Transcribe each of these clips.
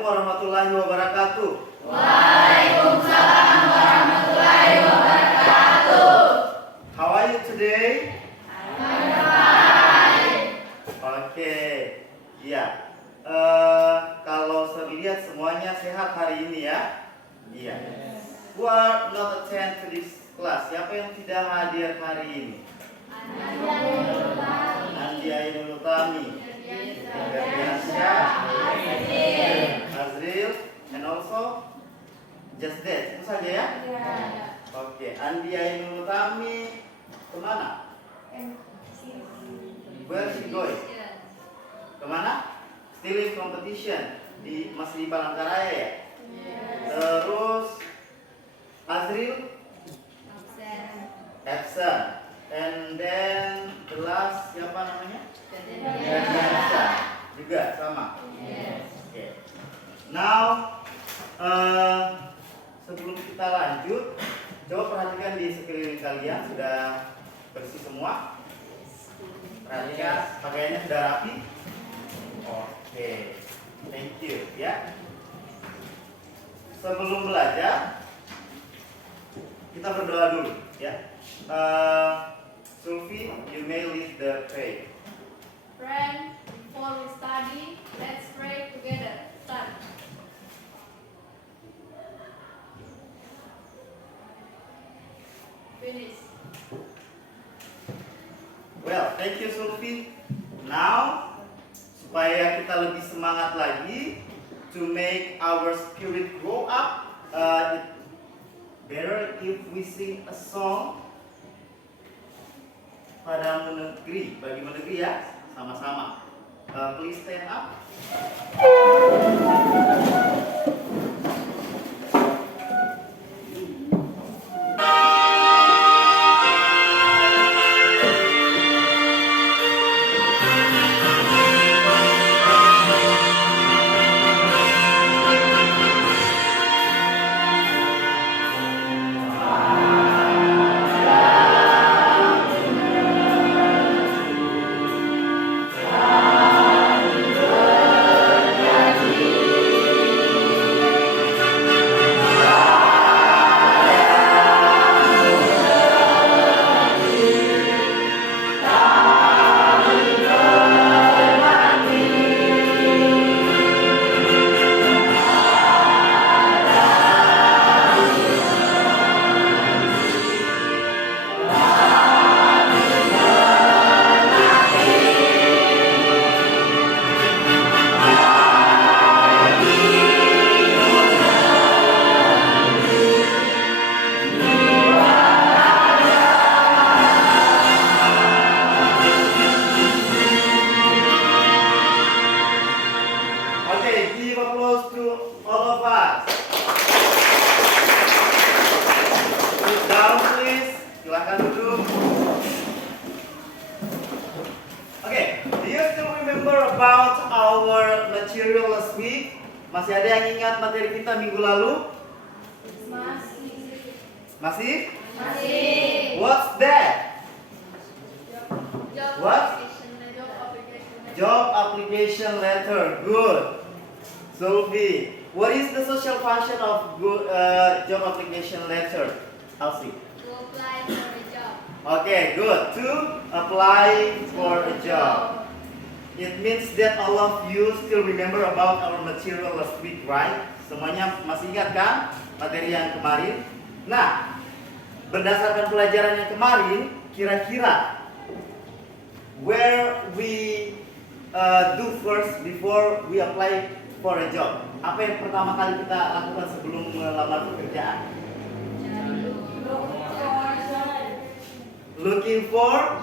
Assalamualaikum warahmatullahi wabarakatuh. Waalaikumsalam warahmatullahi wabarakatuh. How are you today? I'm fine. Oke, iya. Kalau saya lihat semuanya sehat hari ini ya. Iya. Who are not attend to this class? Siapa yang tidak hadir hari ini? Andi Ainul Utami, Ferdiansyah, Azril, and also just that. Itu saja ya? Oke, Andi Ainul Utami kemana? Where she going? Kemana? Still in competition, masih di Palangkaraya ya? Terus Azril absent, and then the last siapa namanya? Ferdiansyah juga sama. Oke. Now sebelum kita lanjut, coba perhatikan di sekeliling kalian sudah bersih semua. Perhatikan pakaiannya sudah rapi. Oke, thank you ya. Sebelum belajar, kita berdoa dulu ya. Sulfi, you may lead the prayer. Friend, before we study, let's pray together. Start. Finish. Well, thank you Sulfi. Now, supaya kita lebih semangat lagi to make our spirit grow up, it better if we sing a song pada Menegri, bagi Menegri ya, sama-sama. Please stand up. Masih ada yang ingat materi kita minggu lalu? Masih? What's that? What? Job application letter. Good. Sulfi, what is the social function of job application letter? Elsie. To apply for a job. Okay, good. To apply for a job. It means that all of you still remember about our material last week, right? Semuanya masih ingat kan materi yang kemarin? Nah, berdasarkan pelajaran yang kemarin, kira-kira where we do first before we apply for a job? Apa yang pertama kali kita lakukan sebelum melamar pekerjaan? Looking for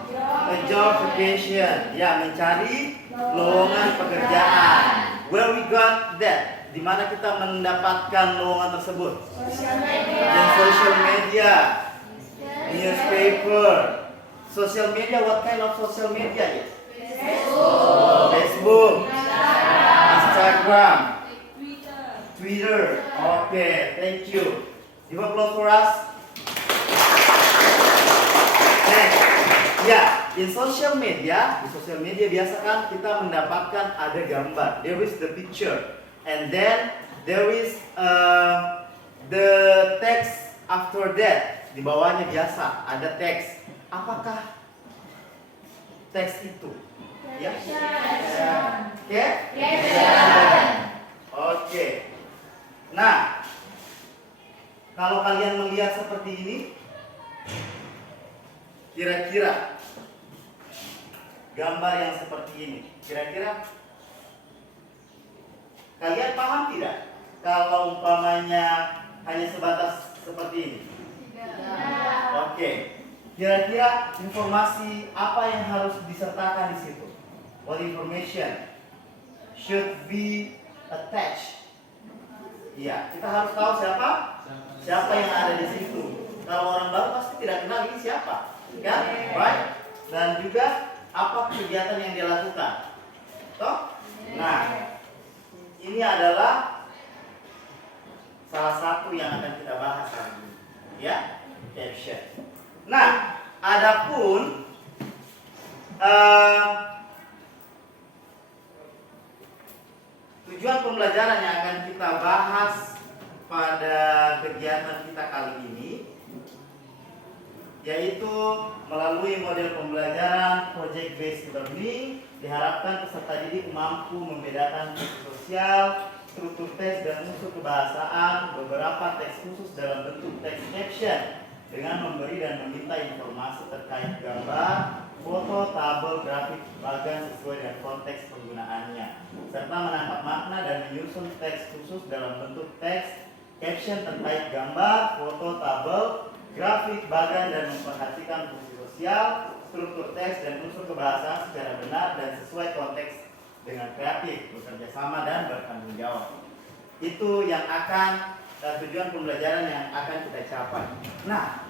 a job vacation. Ya, mencari lowongan pekerjaan. Where we got that? Di mana kita mendapatkan lowongan tersebut? Di social media, newspaper, social media. What kind of social media? Facebook, Instagram, Twitter. Okay, thank you. Give applause for us. Ya, di sosial media biasa kan kita mendapatkan ada gambar. There is the picture. and then there is the text after that. Di bawahnya biasa ada teks. Apakah teks itu? Ya. Oke. Nah, kalau kalian melihat seperti ini, kira-kira gambar yang seperti ini, kira-kira kalian paham tidak? Kalau umpamanya hanya sebatas seperti ini. Oke. Kira-kira informasi apa yang harus disertakan di situ? What information should be attached? Iya, kita harus tahu siapa yang ada di situ. Kalau orang baru pasti tidak kenal ini siapa, kan? Right? Dan juga apa kegiatan yang dia lakukan. Toh? Nah, ini adalah salah satu yang akan kita bahas hari ini, ya, caption. Nah, adapun tujuan pembelajaran yang akan kita bahas pada kegiatan kita kali ini, yaitu melalui model pembelajaran project based learning, diharapkan peserta didik mampu membedakan fungsi sosial, struktur teks dan unsur kebahasaan beberapa teks khusus dalam bentuk teks caption dengan memberi dan meminta informasi terkait gambar, foto, tabel, grafik, bagan sesuai dengan konteks penggunaannya, serta menangkap makna dan menyusun teks khusus dalam bentuk teks caption terkait gambar, foto, tabel, grafik, bagan, dan memperhatikan fungsi sosial, struktur teks dan unsur kebahasaan secara benar dan sesuai konteks dengan kreatif, bekerja sama dan bertanggung jawab. Itu yang akan tujuan pembelajaran yang akan kita capai. Nah,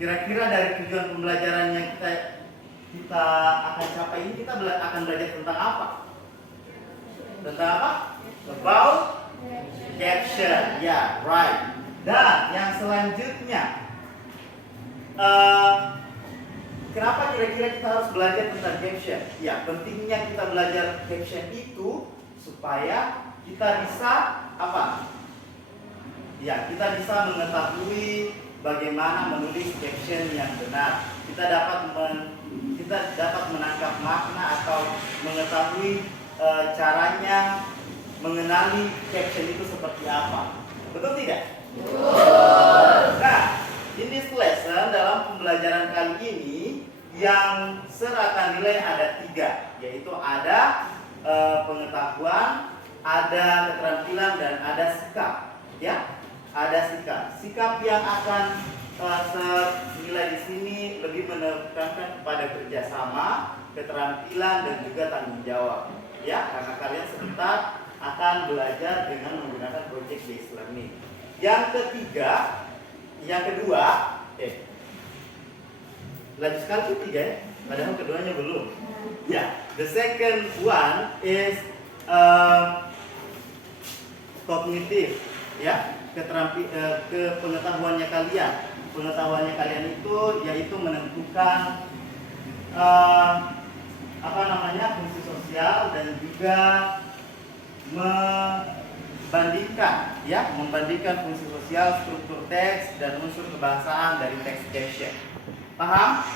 kira-kira dari tujuan pembelajaran yang kita akan capai ini, kita akan belajar tentang apa? Tentang apa? About caption, ya, right. Dan yang selanjutnya, kenapa kira-kira kita harus belajar tentang caption? Ya, pentingnya kita belajar caption itu supaya kita bisa apa? Ya, kita bisa mengetahui bagaimana menulis caption yang benar. Kita dapat menangkap makna atau mengetahui caranya mengenali caption itu seperti apa. Betul tidak? Betul. Nah, in this lesson, dalam pembelajaran kali ini yang akan nilai ada 3, yaitu ada pengetahuan, ada keterampilan, dan ada sikap. Ya, ada sikap. Sikap yang akan nilai di sini lebih menekankan kepada kerjasama, keterampilan, dan juga tanggung jawab. Ya, karena kalian sebentar akan belajar dengan menggunakan project based learning. Yang kedua, lanjut sekali ketiga ya, padahal keduanya belum. Ya, the second one is kognitif, ya, pengetahuannya kalian. Pengetahuannya kalian itu yaitu menentukan fungsi sosial dan juga membandingkan fungsi sosial, struktur teks, dan unsur kebahasaan dari teks caption. Paham?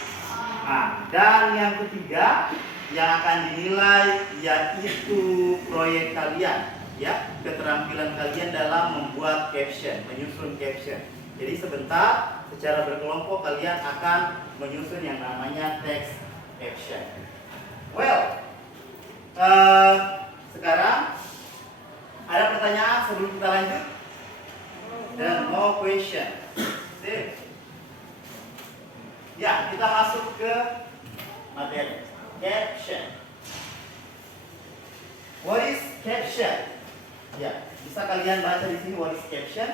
Nah, dan yang ketiga yang akan dinilai yaitu proyek kalian, ya, keterampilan kalian dalam membuat caption, menyusun caption. Jadi sebentar secara berkelompok kalian akan menyusun yang namanya teks caption. Well, sekarang ada pertanyaan sebelum kita lanjut? Dan no question. Sip. Ya, kita masuk ke materi. Caption. What is caption? Ya, bisa kalian baca di sini what is caption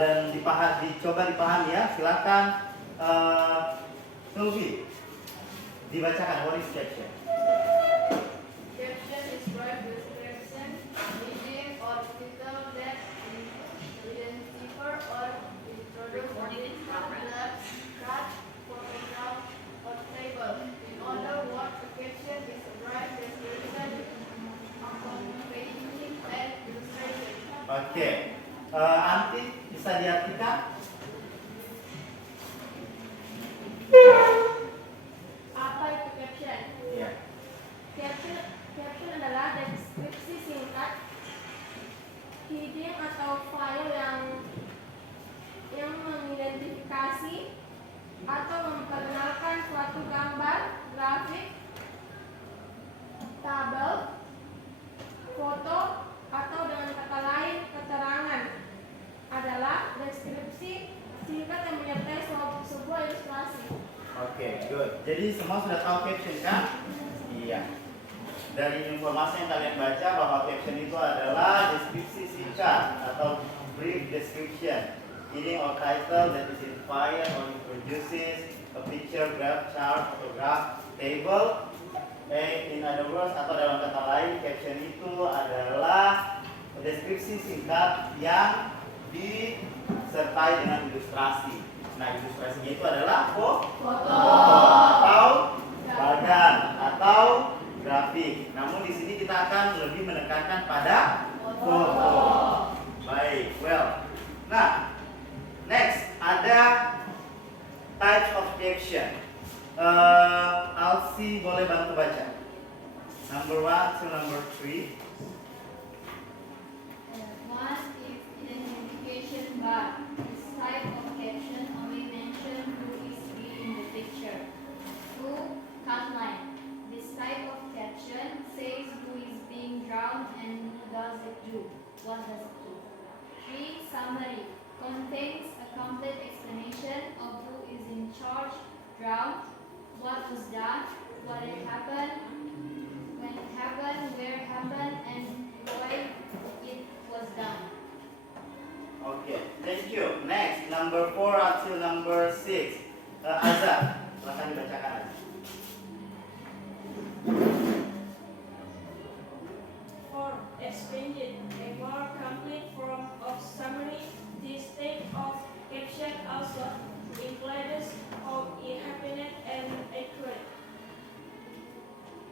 dan dicoba dipahami ya. Silakan Sylvie dibacakan what is caption. Caption is word description, meaning or title that identify or introduce paragraph, chart, photograph, or table. In other words, a caption is a brief description accompanying Oke. Anti bisa diartikan? Apa itu caption? Iya. Caption adalah deskripsi singkat heading atau file yang mengidentifikasi atau memperkenalkan suatu gambar, grafik, tabel, foto, atau dengan kata lain keterangan adalah deskripsi singkat yang menyertai sebuah ilustrasi. Oke, good. Jadi semua sudah tahu caption kan? Iya. Dari informasi yang kalian baca bahwa caption itu adalah deskripsi singkat atau brief description, meaning or title that is inspired or introduces a picture, graph, chart, photograph, table. In other words, atau dalam kata lain, caption itu adalah deskripsi singkat yang disertai dengan ilustrasi. Nah, ilustrasinya itu adalah foto atau bagan atau grafik. Namun di sini kita akan lebih menekankan pada foto. Baik, well. Nah, next ada types of caption. Alsi boleh bantu baca. Number 1 to number 3. One is identification bar. This type of caption only mention who is in the picture. 2. Cut line. This type of caption says who is being drawn and who does it do. What does it do? 3. Summary. Contains a complete explanation of who is in charge, drawn, what was done, what it happened, when it happened, where it happened, and why it was done. Okay, thank you. Next, number 4 until number 6. Azza, silakan dibacakan. For expanded, a more complete form of summary, this type of caption also includes how it happened and accurate.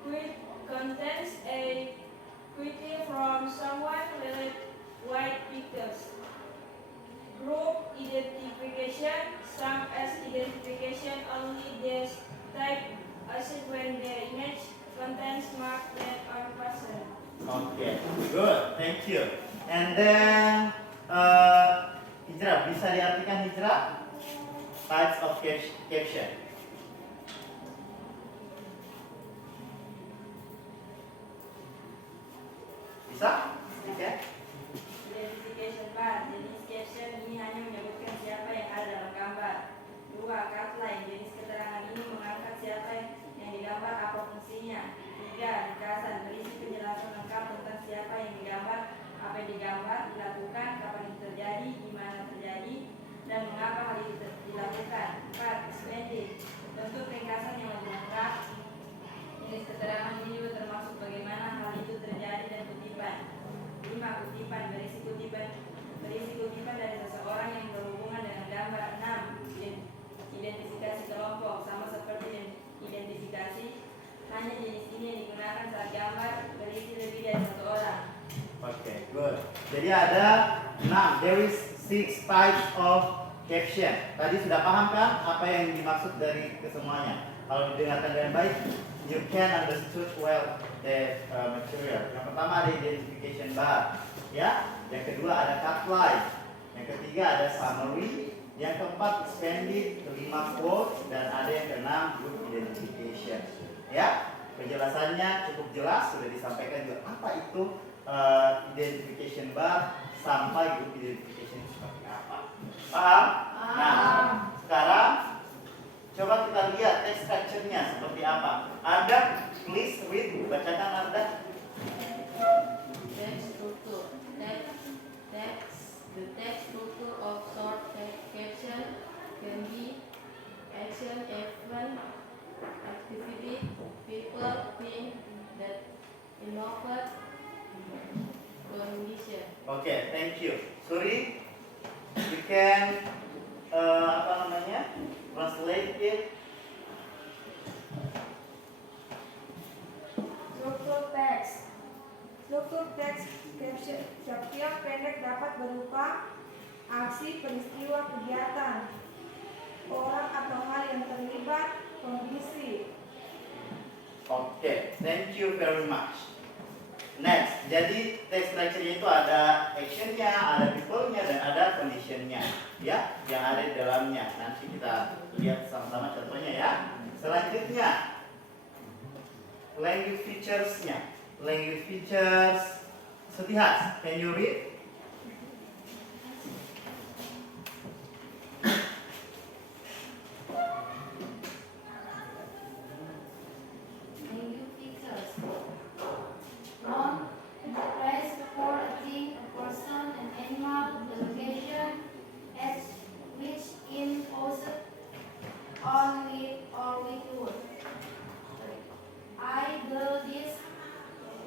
Which contains a quote from someone related white pictures. Group identification, some as identification only this type as when the image contains marks that are present. Okay, good, thank you. And then hijrah, bisa diartikan hijrah? Types of caption. Bisa? Oke. Identification bar, jenis caption ini hanya menyebutkan siapa yang ada dalam gambar. 2. Cut line, jenis keterangan ini mengangkat siapa yang digambar, apa fungsinya. 3. Ringkasan, berisi penjelasan lengkap tentang siapa yang digambar, apa yang digambar, dilakukan, kapan itu terjadi, di mana terjadi, dan mengapa hal itu dilakukan. 4. Expanded, bentuk ringkasan yang lebih lengkap. Jenis keterangan ini juga termasuk bagaimana hal itu terjadi dan kutipan. 5. Kutipan, berisi kutipan dari seseorang yang berhubungan dengan gambar. 6. Identifikasi kelompok, sama seperti identifikasi, hanya jenis ini yang digunakan saat gambar berisi lebih dari satu orang. Okay, good. Jadi ada 6, there is 6 types of caption. Tadi sudah paham kan apa yang dimaksud dari kesemuanya? Kalau didengarkan dengan baik, you can understood well the material. Yang pertama ada identification bar, ya. Yang kedua ada cut line. Yang ketiga ada summary. Yang keempat expanded, kelima quote, dan ada yang keenam group identification. Ya, penjelasannya cukup jelas, sudah disampaikan juga apa itu identification bar sampai group identification seperti apa. Paham? Nah, sekarang coba kita lihat text structure-nya seperti apa. Ada, please read, bacakan ada. Text structure. The text structure of short text caption can be action, event, activity, people, thing, that involved, condition. Oke, thank you. Suri, you can translate it. Structure text Caption pendek dapat berupa aksi, peristiwa, kegiatan, orang atau hal yang terlibat, kondisi. Oke, thank you very much. Next, jadi text structure-nya itu ada action-nya, ada people-nya, dan ada condition-nya, ya, yang ada di dalamnya. Nanti kita lihat sama-sama contohnya ya. Selanjutnya, language features-nya. Language features, Setihas, can you read? Language features. Noun, the place for a thing, a person, an animal, the location at which in posed on with or without. I do this,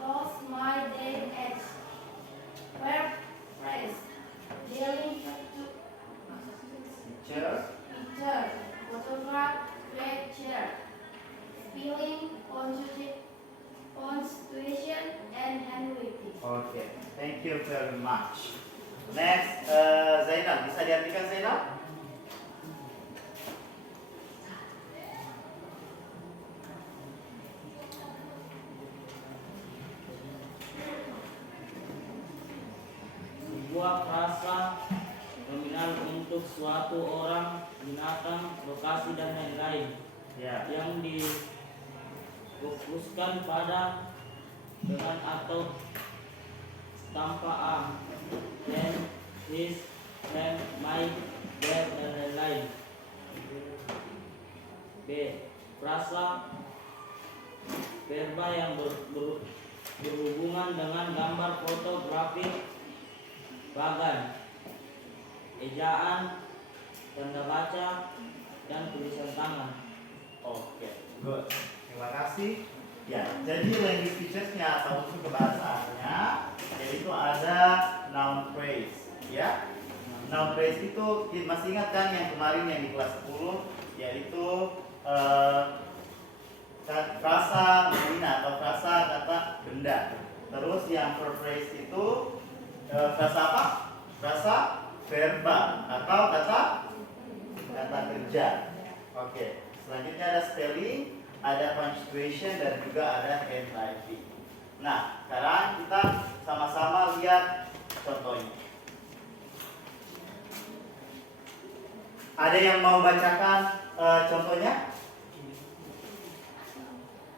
lost my day at verb phrase, dealing to Picture, picture, photograph, picture, spelling, punctuation, and handwriting. oke, thank you very much. Next, Zainal, bisa diartikan Zainal? Sebuah frasa nominal untuk suatu orang, binatang, lokasi, dan lain-lain Ya. yang difokuskan pada dengan atau tanpa a, then, his, them, my, their, dan lain-lain. B. Frasa verba yang berhubungan dengan gambar, foto, grafik, bagan, ejaan, tanda baca, dan tulisan tangan. Oke, good. Terima kasih. Ya, jadi language features-nya atau unsur kebahasaannya, yaitu ada noun phrase, ya. Noun phrase itu masih ingat kan yang kemarin yang di kelas 10, yaitu frasa nominal atau frasa kata benda. Terus yang verb phrase itu frasa apa? Frasa verba atau kata kerja. Oke. Selanjutnya ada spelling, ada punctuation, dan juga ada handwriting. Nah, sekarang kita sama-sama lihat contohnya. Ada yang mau bacakan contohnya?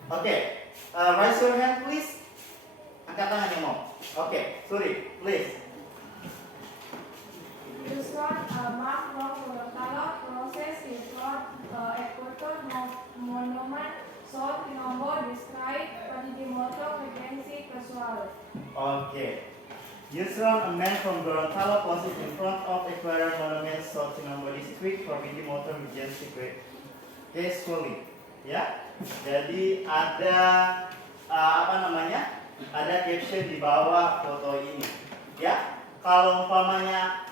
Oke, raise your hand please. Angkat tangan yang mau. Oke, sorry, please. This one, Mark from Gorontalo, process is not equator monument, short nomor, describe, motor, frequency, casual. Oke. Yusron, a man from Gorontalo, poses in front of Ecuador Monument, South Nomor District, for motor emergency casually. Ya, jadi ada ada caption di bawah foto ini. Ya, kalau umpamanya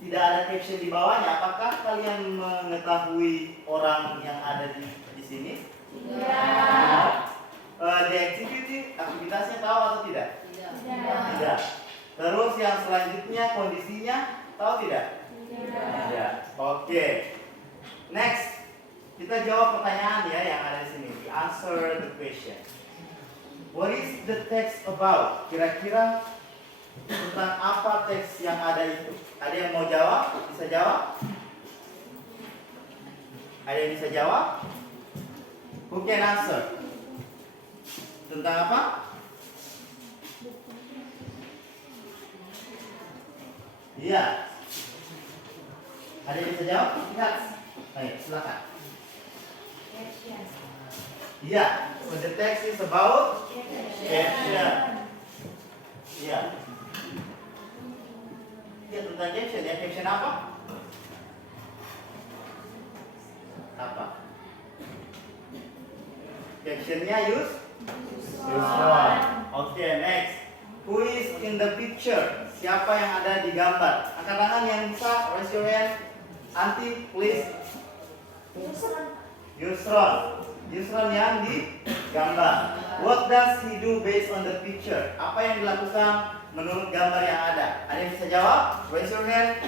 tidak ada caption di bawahnya, apakah kalian mengetahui orang yang ada di sini? Tidak. The activity, aktivitasnya tahu atau tidak? Tidak. Tidak. Terus yang selanjutnya kondisinya tahu tidak? Tidak. Oke. Next, kita jawab pertanyaan ya yang ada di sini. Answer the question. What is the text about? Kira-kira tentang apa teks yang ada itu? Ada yang mau jawab? Bisa jawab? Ada yang bisa jawab? Who can answer? Tentang apa? Iya. Ada yang bisa jawab? Lihat. Baik, silakan. Iya. So the text is about caption. Iya. Ya tentang caption ya. Caption apa? Apa? Captionnya use one. Oke, next. Who is in the picture? Siapa yang ada di gambar? Angkat tangan yang bisa, raise your hand. Anti, please. Yusron. Yusron yang di gambar. What does he do based on the picture? Apa yang dilakukan menurut gambar yang ada? Ada yang bisa jawab? Raise your hand.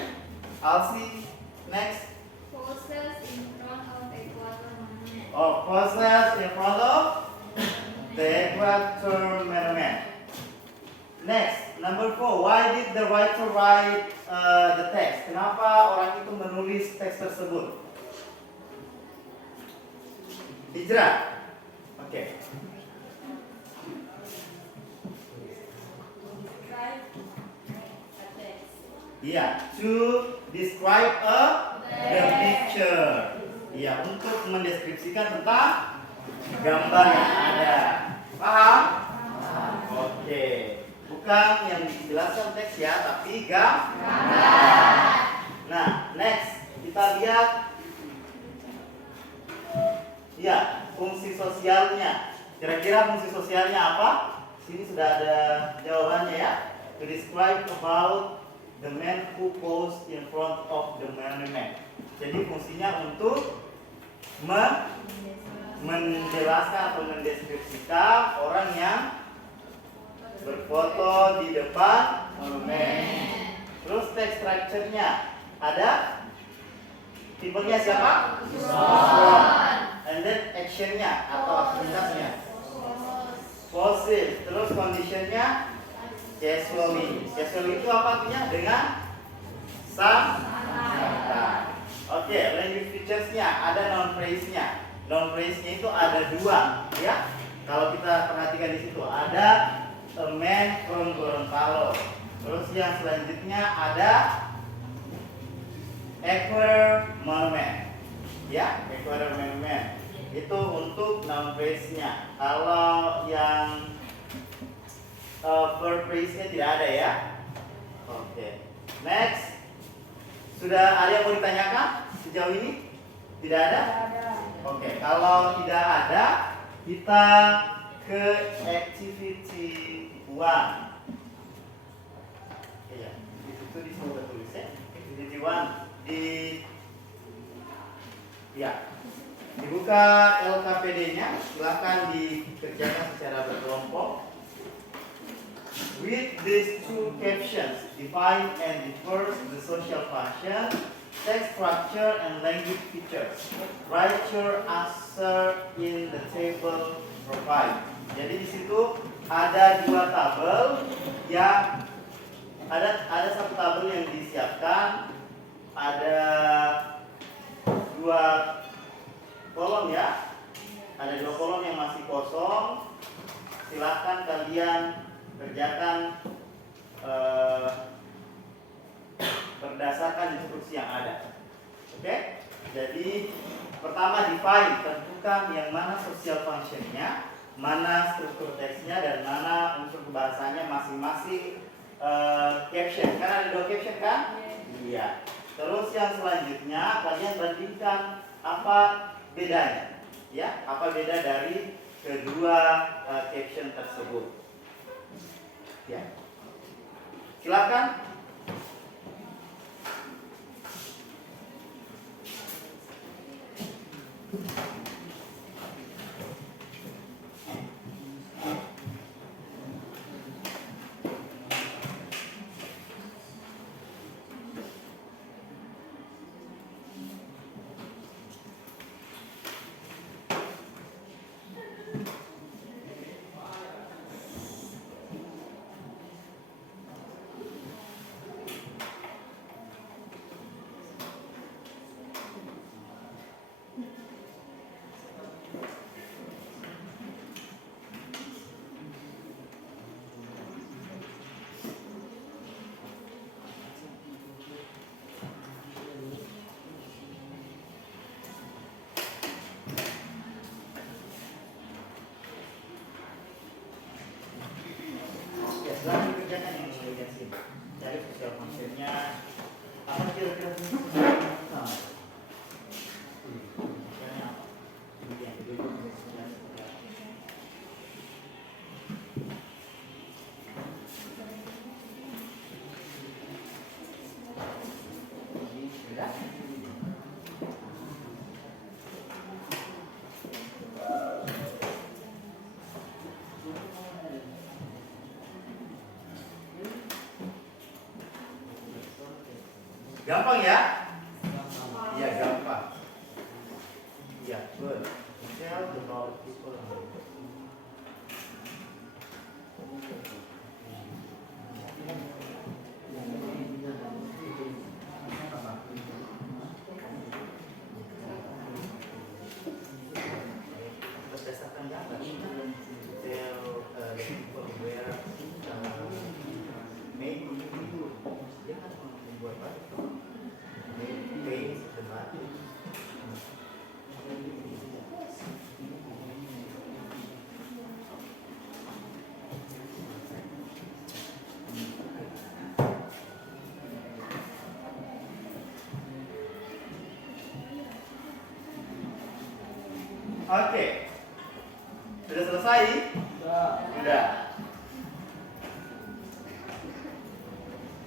I'll see. Next. Poses in front of Equator Monument. Oh, process in front of the Equator Monument. Next, number 4. Why did the writer write the text? Kenapa orang itu menulis teks tersebut? Hijrah. Oke. Describe a text. Iya, to describe the picture. Iya, untuk mendeskripsikan tentang gambar yang ada. Paham? Oke. Bukan yang dijelaskan teks ya, tapi gambar. Nah, next kita lihat. Ya, fungsi sosialnya. Kira-kira fungsi sosialnya apa? Sini sudah ada jawabannya ya. To describe about the man who posed in front of the monument. Jadi fungsinya untuk menjelaskan atau mendeskripsikan orang yang berfoto di depan monumen. Terus text structure-nya ada tipenya siapa? And then action-nya atau aktivitasnya poses. Terus condition-nya casually. Casually itu apa artinya? Dengan santai. Oke, language features-nya ada noun phrase-nya. Noun phrase-nya itu ada dua, ya. Kalau kita perhatikan di situ ada a man from Gorontalo. Terus yang selanjutnya ada Equator Monument. Ya, Equator Monument. Itu untuk noun phrase-nya. Kalau yang verb phrase-nya tidak ada ya. Oke. Next. Sudah ada yang mau ditanyakan sejauh ini? Tidak ada? Oke, kalau tidak ada, kita ke activity 1. Iya, itu di sini udah tulis ya. Activity 1 dibuka LKPD-nya, silakan dikerjakan secara berkelompok. With these two captions, define and differs the social function, text structure, and language features. Write your answer in the table provided. Jadi di situ ada dua tabel yang ada satu tabel yang disiapkan, ada dua kolom ya, ada dua kolom yang masih kosong. Silahkan kalian kerjakan berdasarkan instruksi yang ada. Oke? Jadi pertama define, tentukan yang mana social functionnya, mana struktur teksnya, dan mana unsur kebahasanya masing-masing caption. Kan ada dua caption kan? Iya. Terus yang selanjutnya kalian bandingkan apa bedanya, ya? Apa beda dari kedua caption tersebut? Ya. Silakan. Silakan dikerjakan yang bagian sini. Cari social functionnya. Apa kira-kira fungsi social function? Functionnya apa? Ini yang kedua fungsinya seperti apa? Ini sudah. Gampang ya? Iya, gampang. Iya, good. Tell the about people. Berdasarkan data, tell the people where maybe dia kan membuat batu, maybe paint the batu. Oke, sudah selesai? Sudah.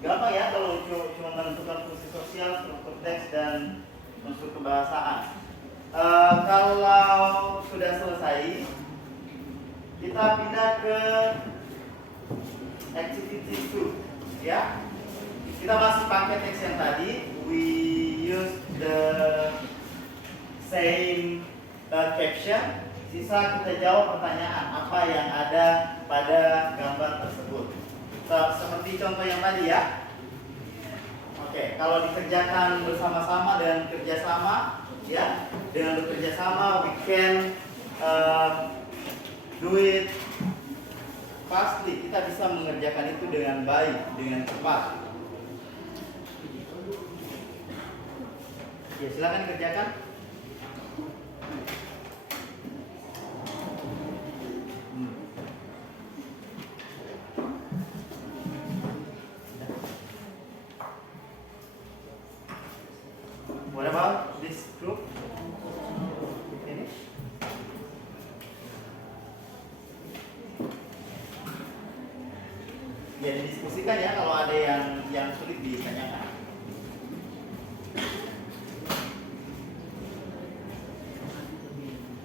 Gampang ya kalau cuma menentukan fungsi sosial, struktur teks dan unsur kebahasaan. Kalau sudah selesai, kita pindah ke activity 2, ya. Kita masih pakai teks yang tadi. We use the same caption. Sisa kita jawab pertanyaan apa yang ada pada gambar tersebut. Seperti contoh yang tadi ya. Oke, kalau dikerjakan bersama-sama dan kerjasama, ya, dengan bekerja sama, we can do it fastly. Kita bisa mengerjakan itu dengan baik, dengan cepat. Ya, silakan kerjakan. What about this group? Finish? Ya, didiskusikan ya kalau ada yang sulit ditanyakan.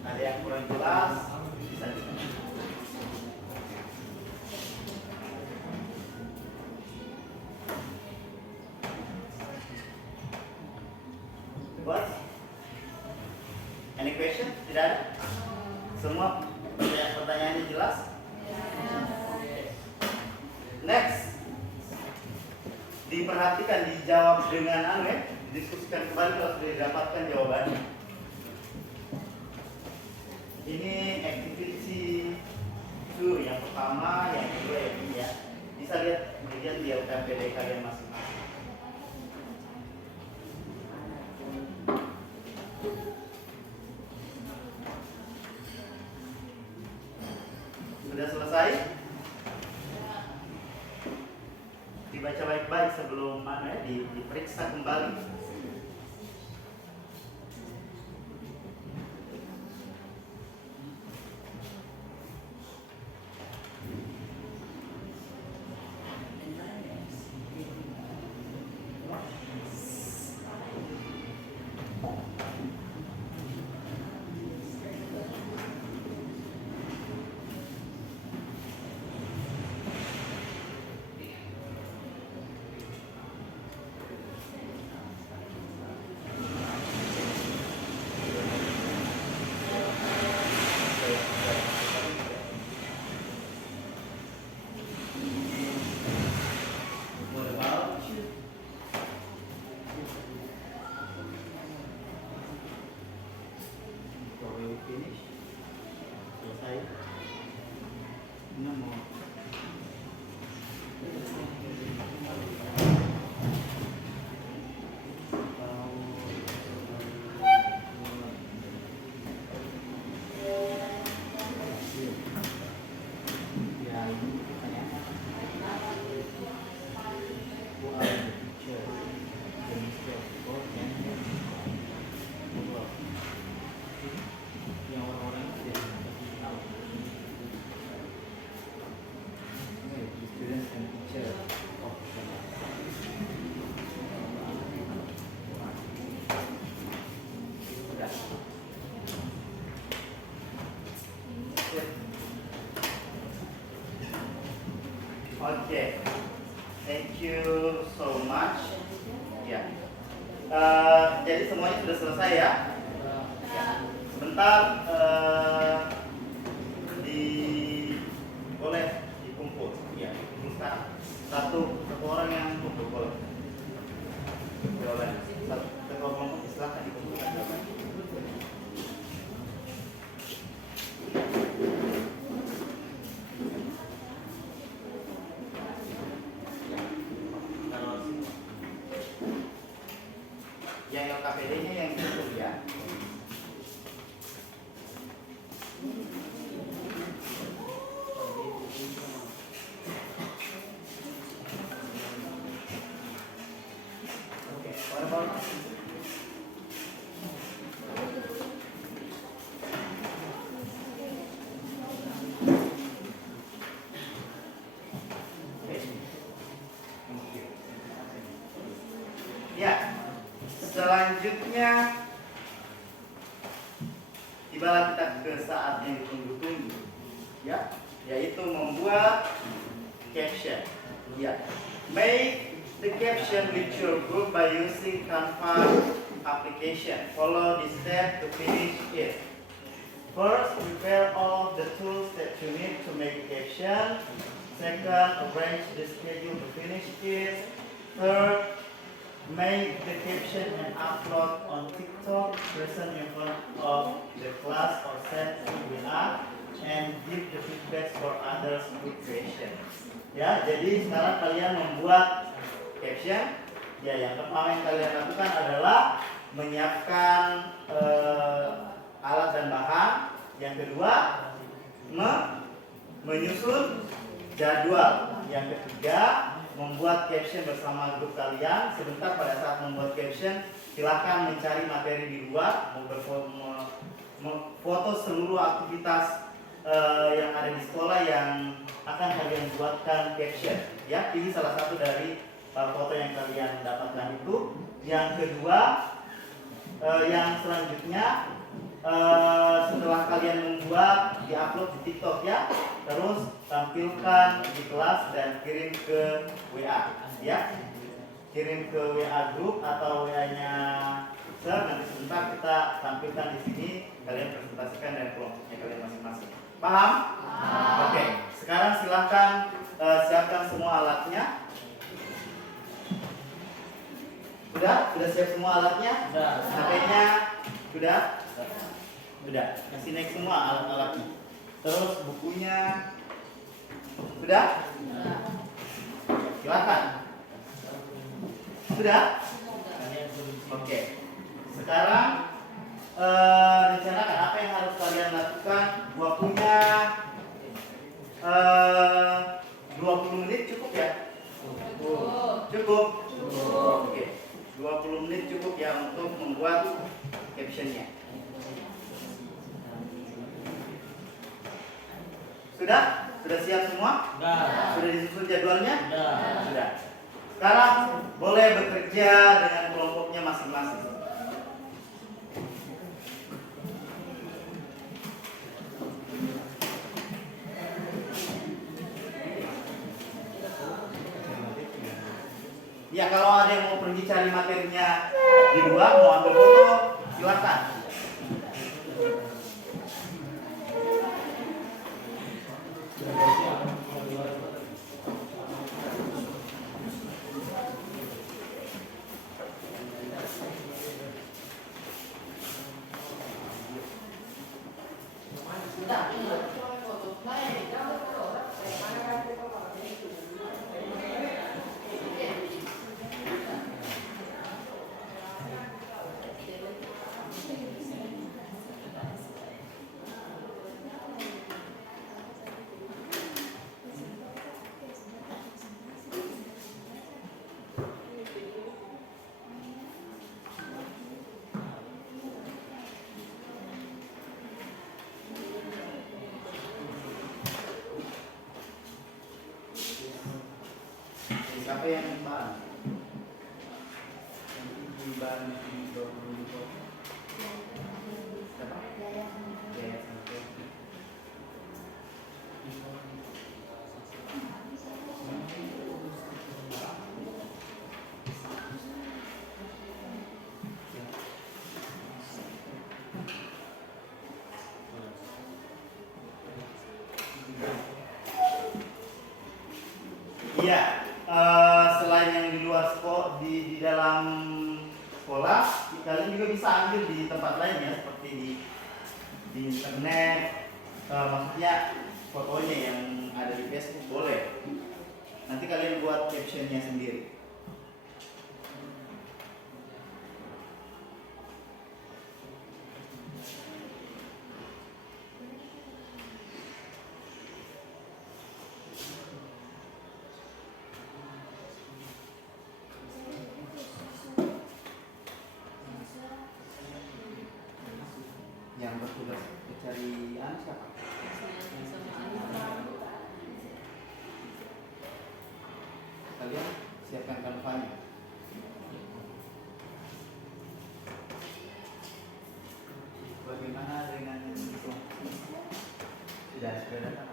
Ada yang kurang jelas, bisa ditanyakan. What? Any question? Tidak ada? Semua pertanyaannya jelas? Next, diperhatikan, dijawab dengan didiskusikan kembali kalau sudah didapatkan jawabannya. Ini activity 2 yang pertama, yang kedua yang ini ya. Bisa lihat di LKPD kalian masing-masing. Sudah selesai? Dibaca baik-baik sebelum diperiksa kembali. Finish. Selesai. Nomor. Oke. Thank you so much. Ya. Jadi semuanya sudah selesai ya. Sebentar boleh dikumpul. Ya, sekarang satu orang yang kumpul boleh. Boleh. Satu ketua kelompok silakan dikumpulkan jawabannya. Yang LKPD-nya yang cukup ya. Oke, what Ya, selanjutnya tibalah kita ke saat yang ditunggu-tunggu, ya, yaitu membuat caption. Ya, make the caption with your group by using Canva application. Follow this step to finish it. First, prepare all the tools that you need to make a caption. Second, arrange the schedule to finish it. Third, make the caption and upload on TikTok, present in front of the class or send to WA, and give the feedback for others with question. Ya, jadi sekarang kalian membuat caption. Ya, yang pertama yang kalian lakukan adalah menyiapkan alat dan bahan. Yang kedua, menyusun jadwal. Yang ketiga, membuat caption bersama grup kalian. Sebentar pada saat membuat caption, silakan mencari materi di luar, foto seluruh aktivitas yang ada di sekolah yang akan kalian buatkan caption. Ya, pilih salah satu dari foto yang kalian dapatkan itu. Yang kedua, yang selanjutnya, setelah kalian membuat, diupload di TikTok ya, terus tampilkan di kelas dan kirim ke WA ya, kirim ke WA grup atau WA-nya Sir. Nanti sebentar kita tampilkan di sini, kalian presentasikan dari kelompoknya kalian masing-masing. Paham? Oke, sekarang silahkan siapkan semua alatnya. Sudah siap semua alatnya? HP-nya sudah? Sudah, kasih naik semua alat-alatnya. Terus bukunya sudah? Silakan. Sudah? Oke. Sekarang rencanakan apa yang harus kalian lakukan. Waktunya 20 menit cukup ya? Cukup. Oke. 20 menit cukup ya untuk membuat captionnya. Sudah? Sudah siap semua? Sudah disusun jadwalnya? Sudah. Sekarang boleh bekerja dengan kelompoknya masing-masing. Ya, kalau ada yang mau pergi cari materinya di luar, mau ambil foto, silakan. Siapa yang imbang? Imbang di 20 siapa? Ya, sampai. Ya, selain yang di luar sekolah, di dalam sekolah, kalian juga bisa ambil di tempat lain ya, seperti di internet. Maksudnya fotonya yang ada di Facebook boleh. Nanti kalian buat captionnya sendiri. Yang bertugas pencarian siapa? Kalian siapkan kanvanya. Bagaimana dengan itu? Sudah datang.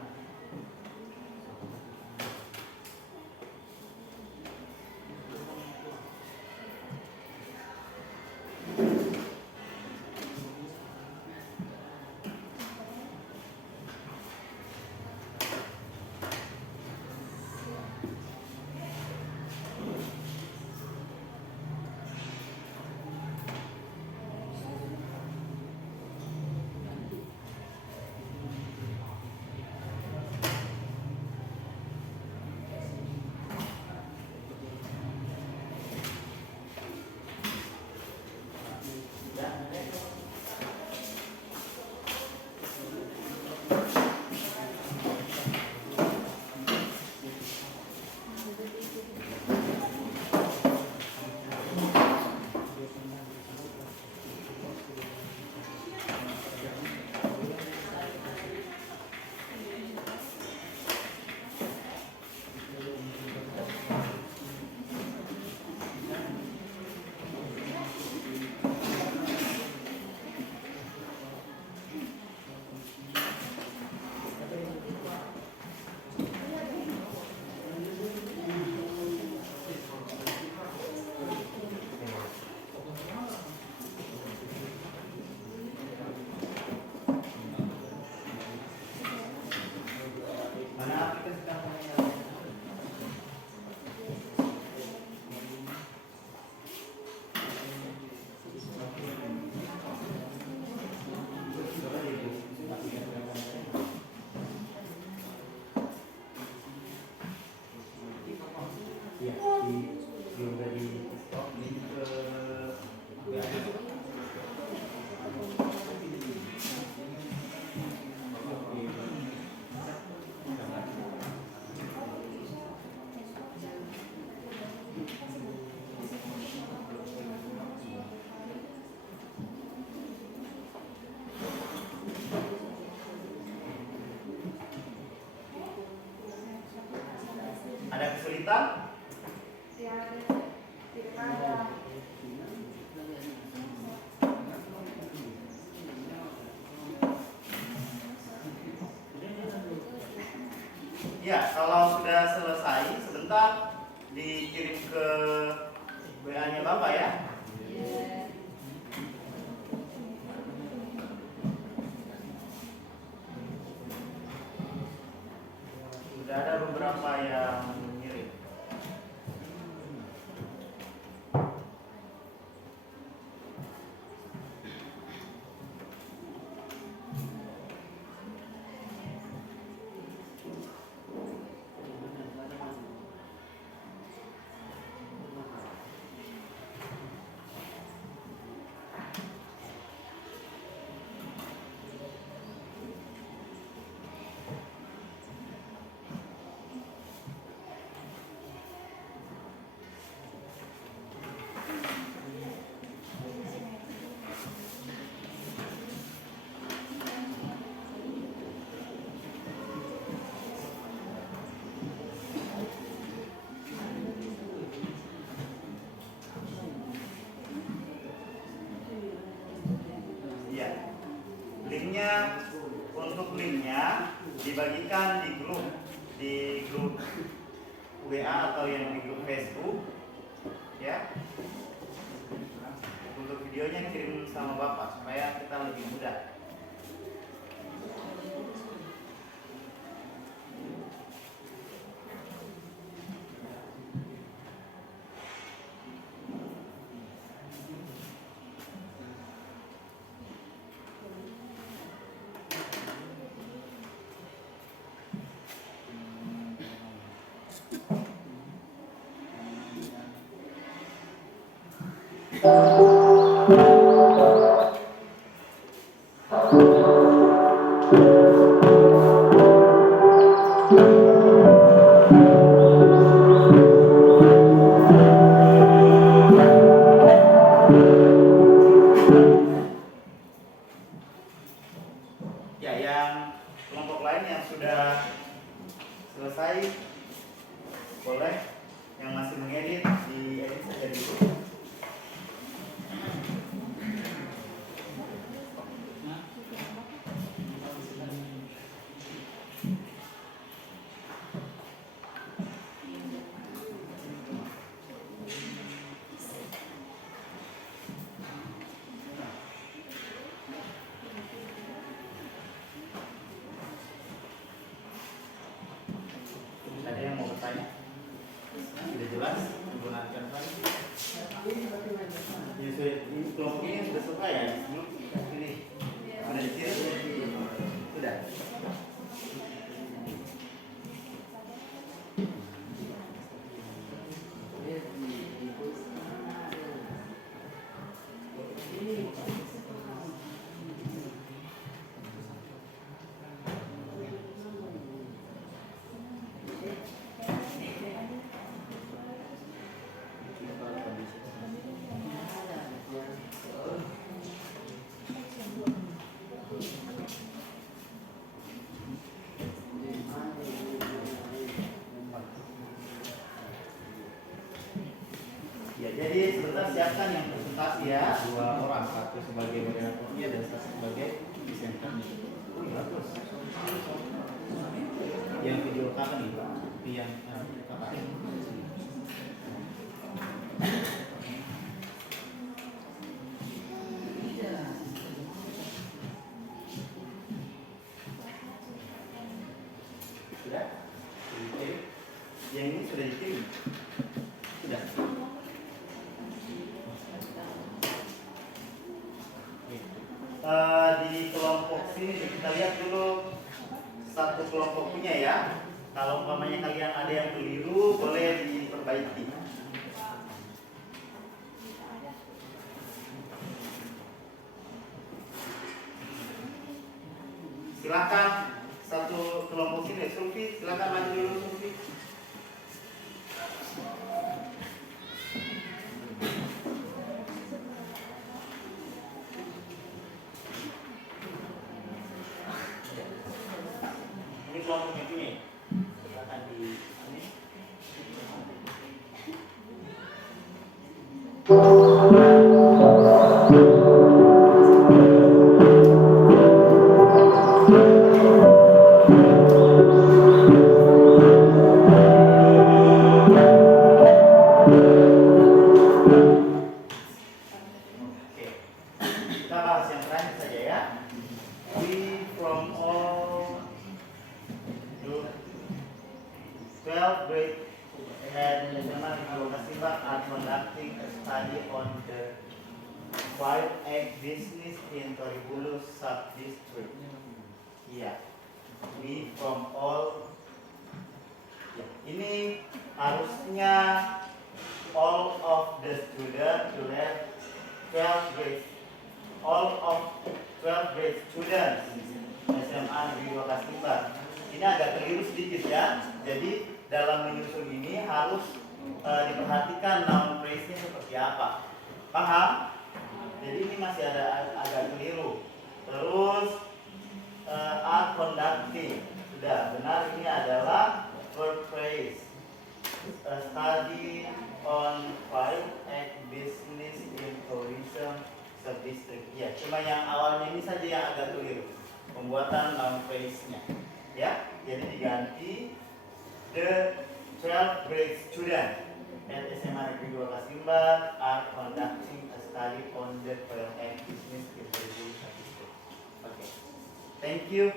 Ada kesulitan? Ya, tidak ada. Ya, kalau sudah selesai, sebentar dikirim ke WA-nya Bapak ya. Sudah ada beberapa yang ngirim. Ya, untuk linknya dibagikan di grup WA atau yang di grup Facebook, ya. Untuk videonya kirim sama Bapak supaya kita lebih mudah. Ya, yang kelompok lain yang sudah selesai boleh, yang masih mengedit diedit saja dulu. Ada yang mau bertanya? Sudah jelas menggunakan file? Ya, sudah, ini kelompok ini sudah selesai ya? Ini sudah dikirim? Sudah. Ya, jadi sebentar siapkan yang presentasi ya, 2 orang, satu sebagai moderatornya dan satu sebagai presenternya. Oh iya, bagus. Yang video kapan nih, Pak? Yang kapan? Sudah? Dikirim? Yang ini sudah dikirim? Sudah. Di kelompok sini kita lihat dulu satu kelompok punya ya. Kalau umpamanya kalian ada yang keliru boleh diperbaiki. Silakan satu kelompok sini, Sulfi, silakan maju dulu Sulfi. Ini kelompok yang punya. Silakan di sini. Oke. Kita bahas yang terakhir saja ya. We from all 12 grade and Kasimba are conducting a study on the 5 egg business in Toribulu sub-district. Iya. We from all. Ya, ini harusnya all of the student to have 12 grade. All of 12 grade students SMA Negeri 2 Kasimba. Ini agak keliru sedikit ya. Jadi dalam menyusun ini harus diperhatikan noun phrase-nya seperti apa. Paham? Jadi ini masih ada agak keliru. Terus are conducting. Sudah benar, ini adalah verb phrase. Study on 5 egg business in tourism sub-district. Ya, cuma yang awalnya ini saja yang agak keliru. Pembuatan noun phrase-nya. Ya, jadi diganti the 12 grade student at SMA Negeri 2 Kasimba are conducting a study on the 12 egg business in tourism sub-district. Oke. Thank you.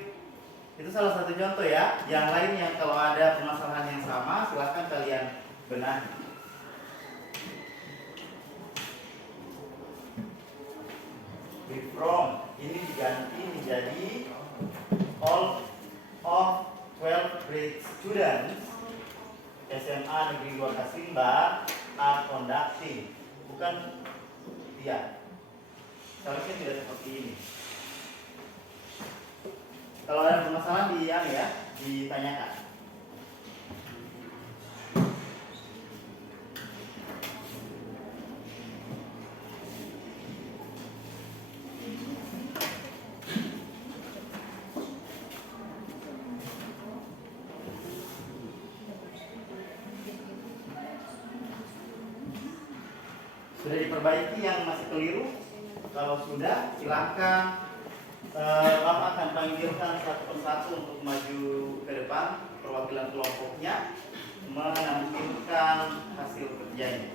Itu salah satu contoh ya. Yang lain yang kalau ada permasalahan yang sama silahkan kalian benahi. From ini diganti menjadi all of 12 grade students SMA Negeri 2 Kasimba are conducting. Bukan pembuktian. Seharusnya tidak seperti ini. Kalau ada permasalahan ditanyakan. Sudah diperbaiki yang masih keliru? Kalau sudah, silakan Bapak akan panggilkan satu persatu untuk maju ke depan perwakilan kelompoknya menampilkan hasil kerjanya.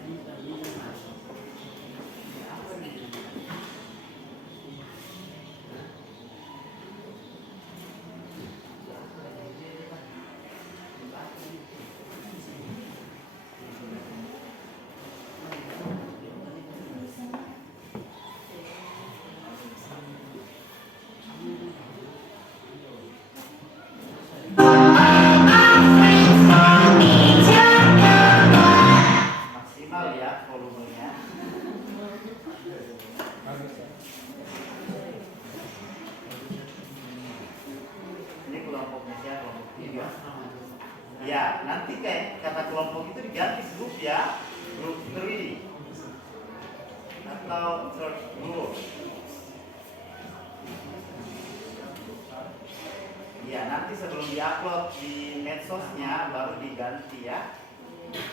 Maksimal ya volumenya. Ini kelompoknya siapa? Kelompok 3. Ya, nanti kayak kata kelompok itu diganti grup ya. Grup 3 atau third group. Ya, nanti sebelum diupload di medsosnya baru diganti ya.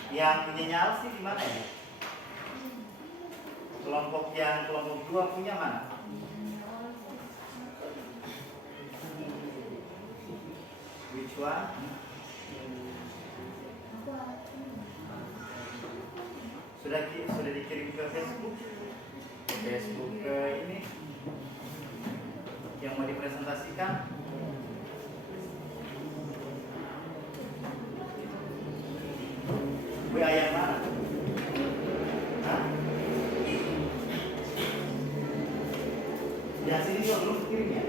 Yang punya nyala sih di mana ya? Kelompok 2 punya mana? Which one? Sudah dikirim ke Facebook? Facebook ke ini yang mau dipresentasikan? WA yang mana? Hah? Ya sini juga belum kirim ya?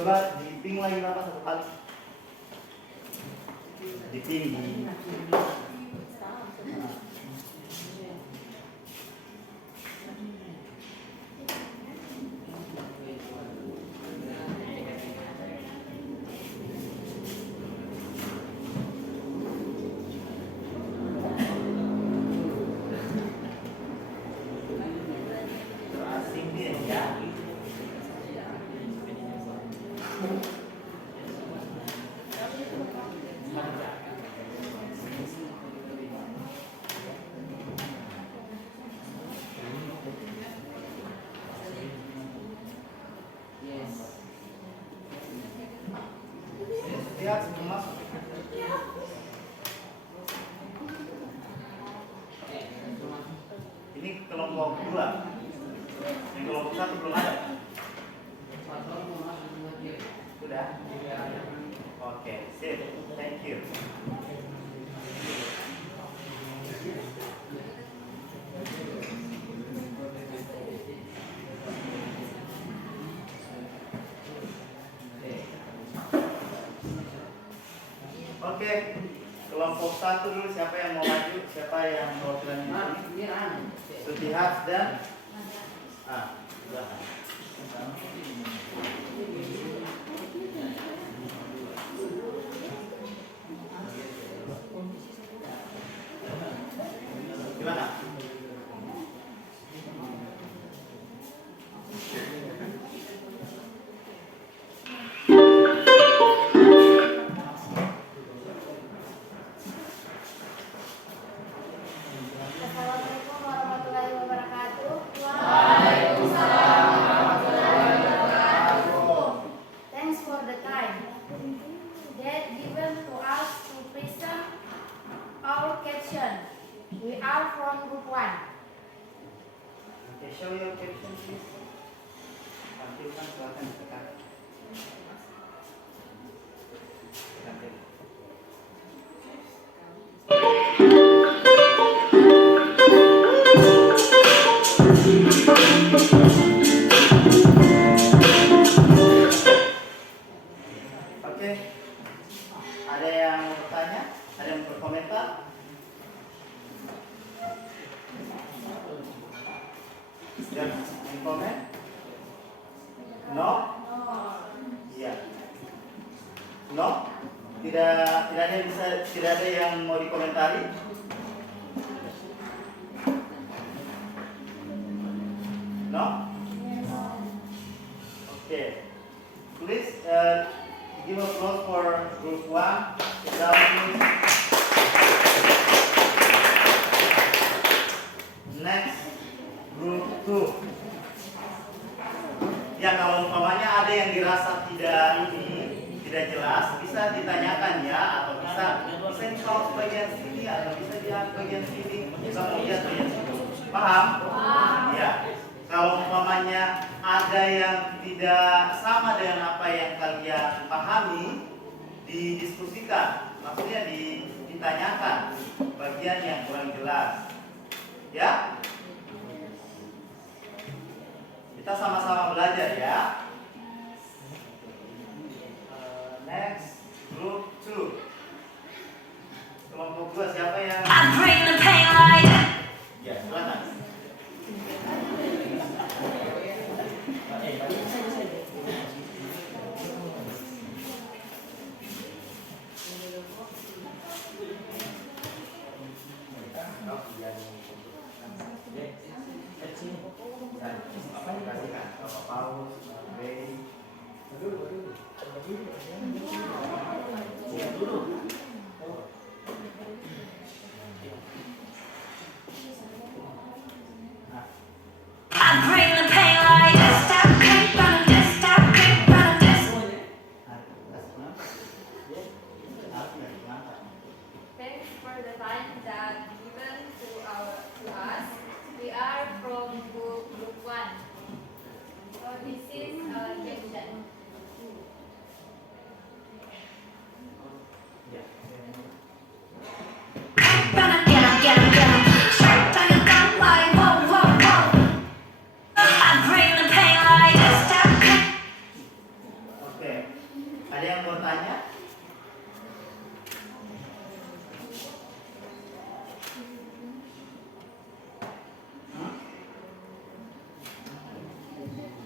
Coba di-ping lagi Bapak satu kali. Di-ping di. Terasing dia ya. Lihat sebelum masuk. Ini kelompok 2. Yang kelompok 1 belum ada. Sudah? Oke, sip. Thank you. Oke, kelompok 1 dulu siapa yang mau maju? Siapa yang perwakilan ini? Sutihat dan gimana? Assalamualaikum warahmatullahi wabarakatuh. Thanks for the time that given to us to present our caption. We are from group 1. Okay, show your caption please. Tampilkan silakan tekan. Tekan. Is there any comment? No? Iya. No? Tidak ada yang mau dikomentari? No? Okay. Please give applause for group 1. Sit down, please. Next, group 2. Ya, kalau umpamanya ada yang dirasa tidak jelas, bisa ditanyakan ya, atau bisa ditaruh bagian sini, atau bisa di bagian sini, bisa melihat bagian sini. Paham? Ya. Kalau umpamanya ada yang tidak sama dengan apa yang kalian pahami, didiskusikan, maksudnya ditanyakan bagian yang kurang jelas. Ya? Kita sama-sama belajar ya. Next, group 2. Kelompok 2 siapa yang? Ya, silakan. Thanks for the time that given to us. We are from group 1. So this is our caption. Oke. Ada yang mau tanya?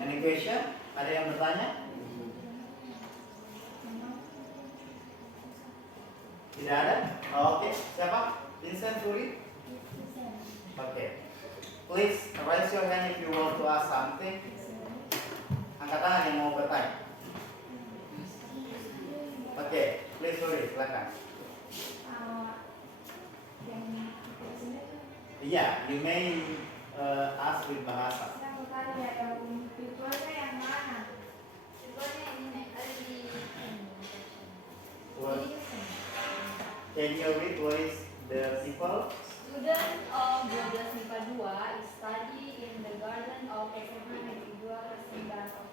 Any question? Ada yang bertanya? Tidak ada? Oh, oke. Siapa? Vincent Turi? Oke. Please raise your hand if you want to ask something. Angkat tangan yang mau bertanya. Oke, please Turi, silakan. Iya, you may ask with bahasa. Fiturnya yang mana? Fiturnya ini ada di What? Can you read what is the simple? Student of 12 MIPA 2 is study in the garden of SMA Negeri 2 Persembahan of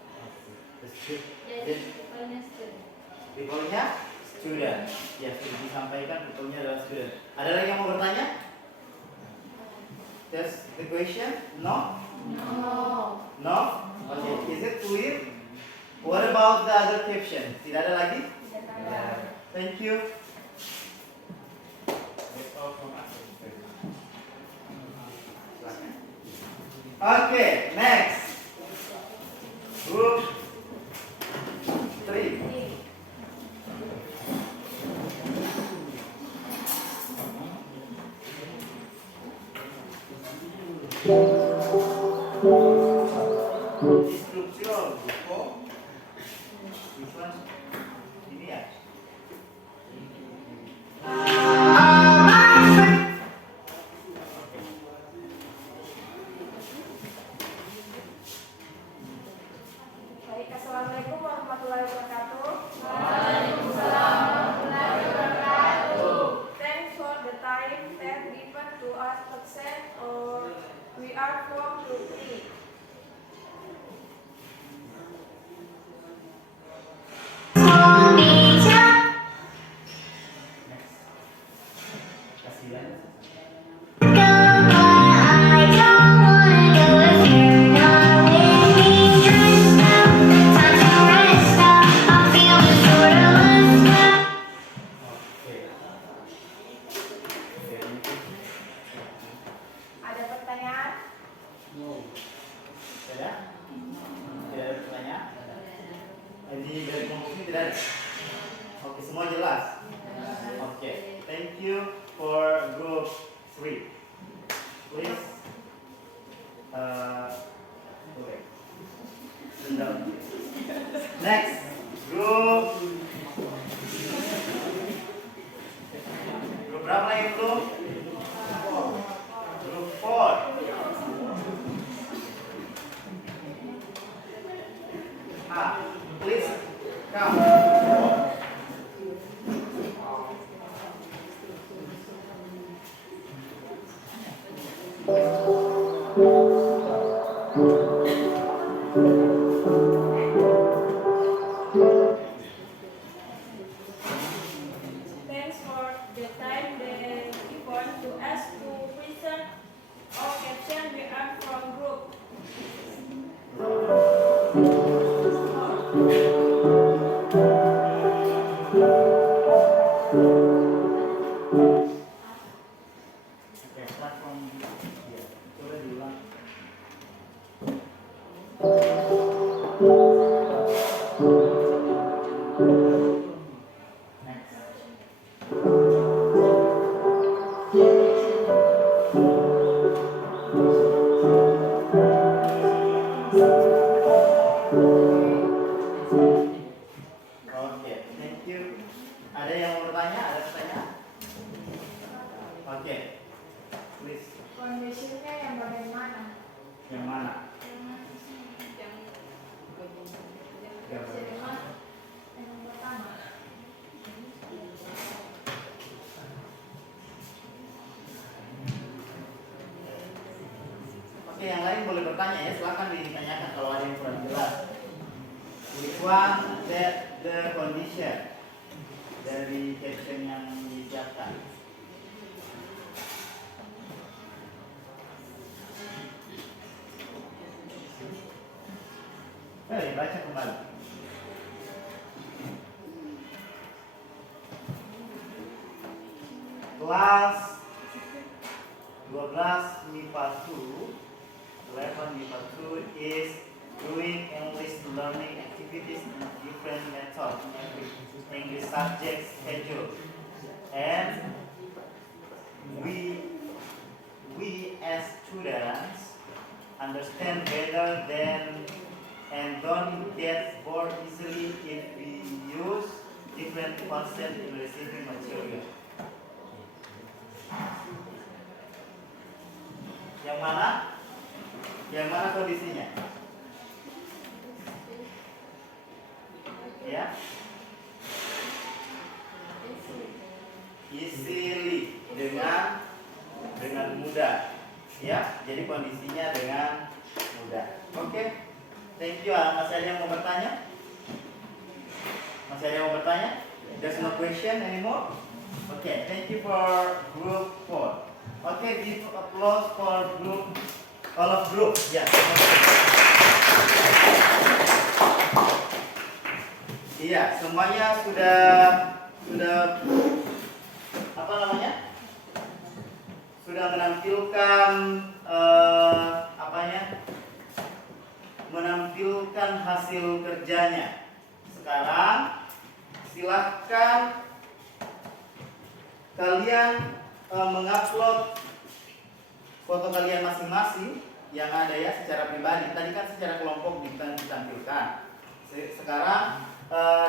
Jadi tipenya student. Tipenya student. Ya, sudah disampaikan tipenya adalah student. Ada lagi yang mau bertanya? That's the question? No? No? Okay, is it clear? What about the other caption? Tidak ada lagi? Thank you. Okay, next. Group 3. Instrucción, grupo. Which one? Ini ya. Baik, assalamualaikum warahmatullahi wabarakatuh. Thanks for the time that given to us present or we are from group 3. Ada pertanyaan? Tidak? Tidak ada pertanyaan? Ini dari kelompok tidak ada? Oke, semua jelas? Oke, thank you for group 3. Please, okay. Next, group berapa lagi belum? Group 4. Please come. Thanks for the time they given to us to present our caption. We are from group. Oke, start from here. Coba diulang. Next. Oke, thank you. Ada yang mau bertanya? Ada pertanyaan? Oke, please. Kondisinya yang bagaimana? Yang mana? Yang Jerman yang pertama. Oke, yang lain boleh bertanya ya, silakan ditanyakan kalau ada yang kurang jelas. Which one that the condition dari caption yang disiapkan? Baca kembali. Kelas 12 MIPA 2, 11 MIPA 2 is doing English learning activities in different methods in every English subject schedule. And we as students understand better than and don't get bored easily if we use different concepts in receiving material. Yang mana? Yang mana kondisinya? Ya? Easily, dengan mudah. Ya, jadi kondisinya dengan mudah. Oke. Thank you. Masih ada yang mau bertanya? Masih ada yang mau bertanya? There's no question anymore? Okay, thank you for group 4. Okay, give applause for group, all of group. Ya. Iya, semuanya sudah apa namanya? Sudah menampilkan menampilkan hasil kerjanya. Sekarang silahkan kalian mengupload foto kalian masing-masing yang ada ya secara pribadi. Tadi kan secara kelompok ditampilkan. Sekarang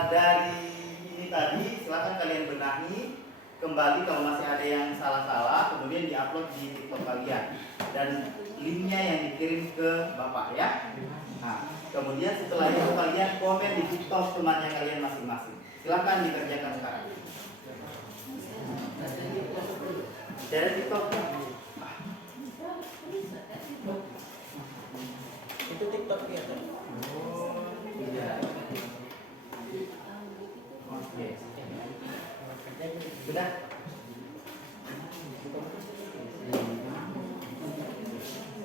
dari ini tadi silahkan kalian benahi kembali kalau masih ada yang salah-salah, kemudian diupload di TikTok kalian dan linknya yang dikirim ke Bapak ya. Nah, kemudian setelah itu kalian komen di TikTok temannya kalian masing-masing. Silahkan dikerjakan sekarang. Dari TikTok. Itu TikTok ya. Oh, iya. Oke. Sudah.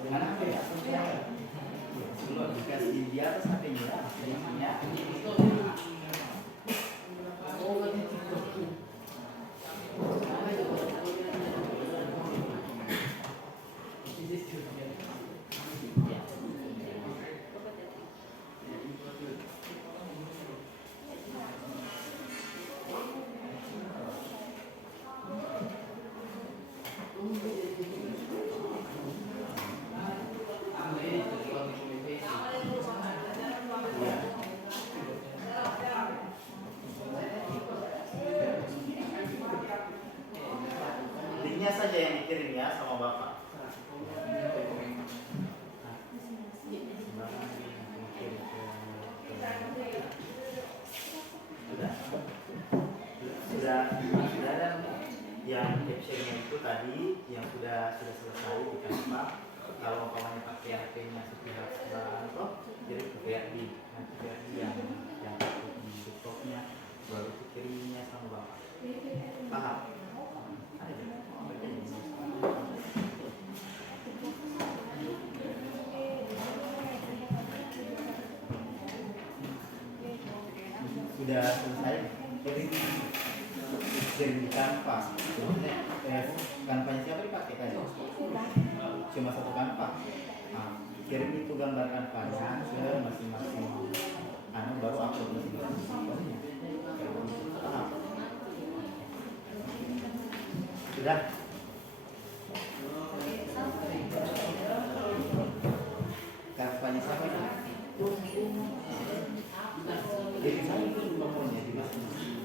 Dengan apa ya? Dulu dikasih di atas HP-nya, linknya. kalau kawannya pakai HP-nya sepihak itu jadi ke VRD, nanti VRD yang di desktopnya baru kirimnya sama bapak. Paham? Ada ya? Sudah selesai kirim di Canva. Maksudnya Canva-nya siapa dipakai kan? Cuma satu Canva. Nah, kirim itu gambar Canva-nya ke masing-masing baru upload masing-masing. Paham? Sudah? Canva-nya siapa itu? Jadi saya bangunnya di masing-masing.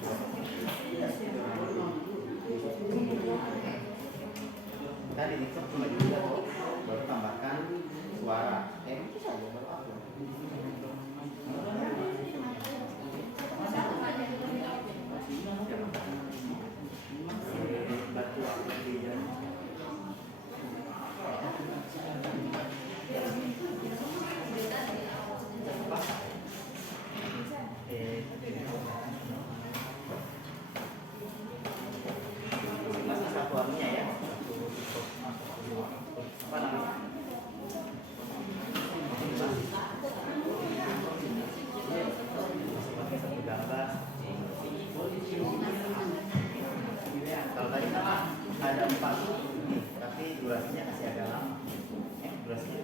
Tadi ini cuma juga baru tambahkan suara. Itu saja baru upload. Batu upload dia. Masih satu anunya ya. Apa namanya? Masih pakai satu gambar. Kalau tadi kan ada 4 nih, tapi durasinya masih agak lama. Durasinya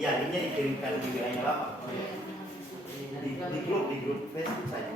ya, linknya dikirimkan di WA-nya Bapak. Di grup Facebook saja.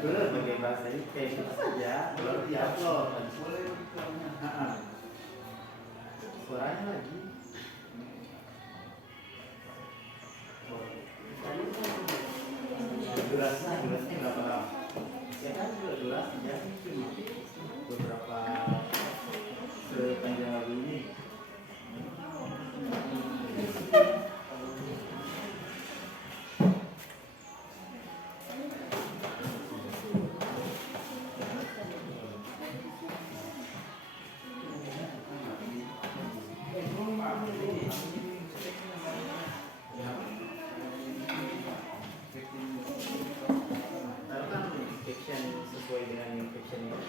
Kalau pakai bahasa ini kayak gitu saja, baru di-upload. Suaranya lagi. Durasinya berapa lama? Ya kan juga durasinya cuma beberapa sepanjang lagu ini. Taruhkan caption sesuai dengan yang caption ini.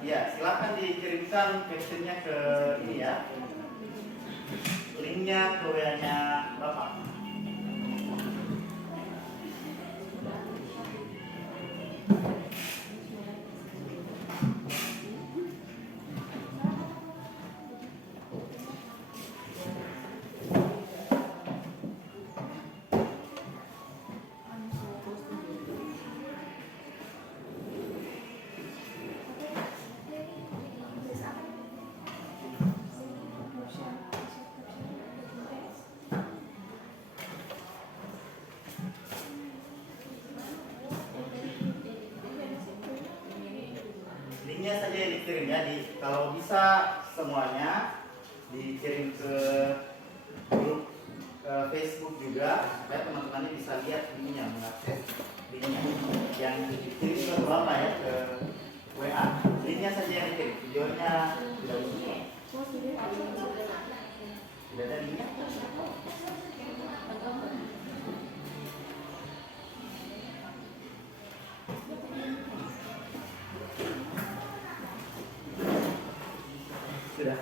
Ya, silakan dikirimkan captionnya ke ini ya. Linknya ke WA-nya Bapak. Linknya saja yang dikirim ya, kalau bisa semuanya dikirim ke grup Facebook juga supaya teman-temannya bisa lihat linknya, mengakses linknya yang dikirim ke Bapak ya, ke WA. Linknya saja semuanya tidak utuh. Tidak ada minyak. Sudah.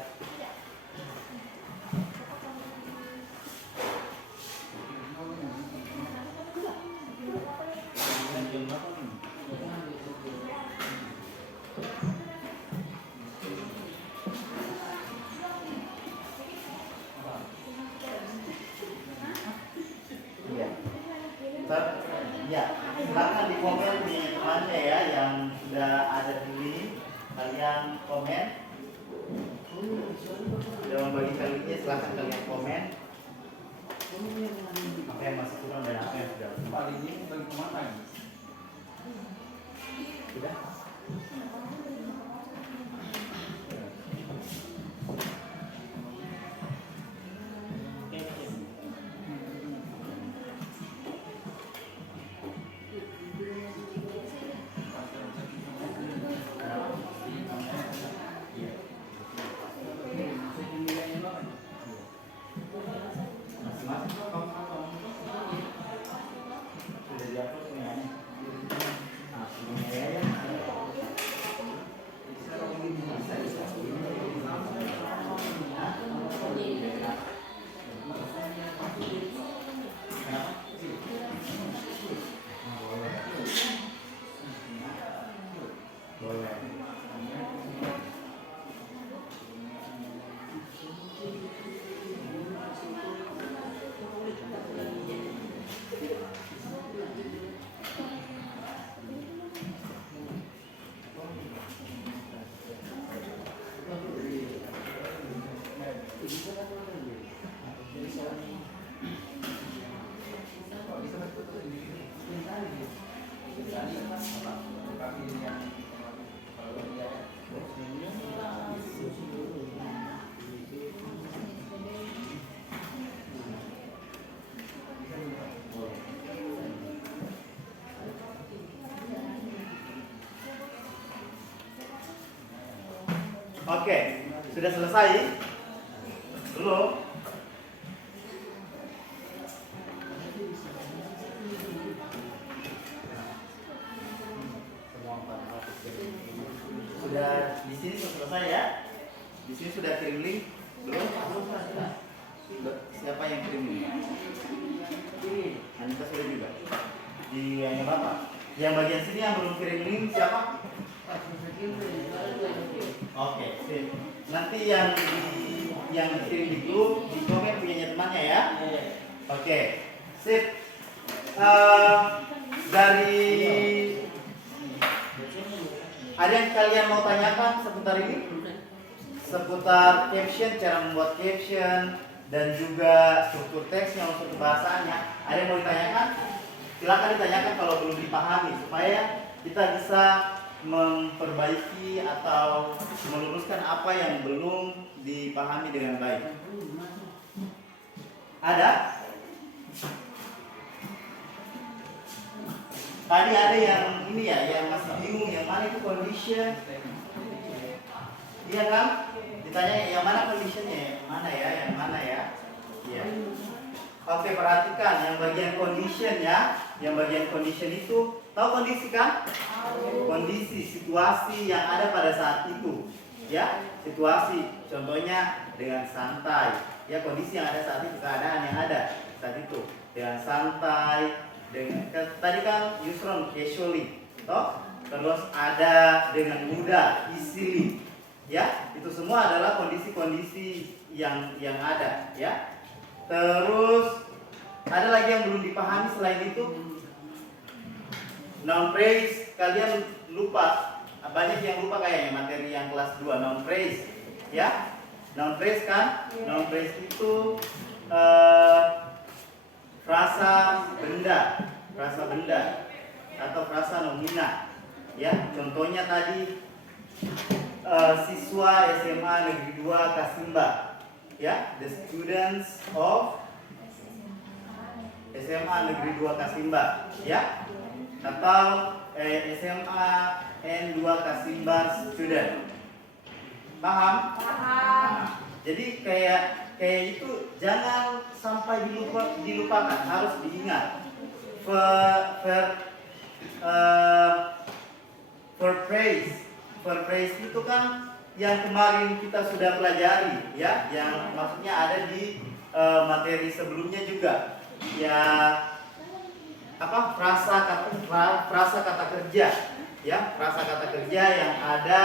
Iya. Ya, silakan di komen punya temannya ya yang sudah ada di sini. Kalian komen. Sudah membagi kalinya, silakan kalian komen. Apa yang masih kurang dan apa yang sudah Kali ini bagi kemana ini? sudah. Masing-masing sudah diupload semuanya. Nah, semuanya ya. Boleh. Oke, sudah selesai? Belum? Sudah di sini sudah selesai ya? Di sini sudah kirim link? Belum? Siapa yang kirim link? Anita sudah juga. Di yang Bapak. Yang bagian sini yang belum kirim link siapa? Oke, sip. Nanti yang kirim di grup di komen punyanya temannya ya. Oke, sip. Dari ada yang kalian mau tanyakan seputar ini? Seputar caption, cara membuat caption dan juga struktur teksnya untuk bahasannya. Ada yang mau ditanyakan? Silakan ditanyakan kalau belum dipahami supaya kita bisa memperbaiki atau meluruskan apa yang belum dipahami dengan baik. Ada? Tadi ada yang ini ya, yang masih bingung yang mana itu condition. Iya kan? Ditanya yang mana conditionnya, yang mana ya, yang mana ya? Iya. Oke, perhatikan yang bagian condition ya. Yang bagian condition itu, tahu kondisi kan? Kondisi, situasi yang ada pada saat itu. Ya, situasi. Contohnya dengan santai. Ya, kondisi yang ada saat itu, keadaan yang ada saat itu. Dengan santai, dengan tadi kan Yusron casually, toh? Terus ada dengan mudah, easily. Ya, itu semua adalah kondisi-kondisi yang ada, ya. Terus ada lagi yang belum dipahami selain itu. Noun phrase, kalian lupa. Banyak yang lupa kayaknya materi yang kelas 2 noun phrase, ya. Noun phrase kan? Noun phrase itu frasa benda atau frasa nomina. Ya, contohnya tadi siswa SMA Negeri 2 Kasimba. Ya, the students of SMA Negeri 2 Kasimba, ya. Atau SMA N2 Kasimba student. Paham? Paham. Jadi kayak itu jangan sampai dilupakan, harus diingat. For praise itu kan yang kemarin kita sudah pelajari, ya, yang maksudnya ada di materi sebelumnya juga, ya, apa, frasa kata kerja, ya, frasa kata kerja yang ada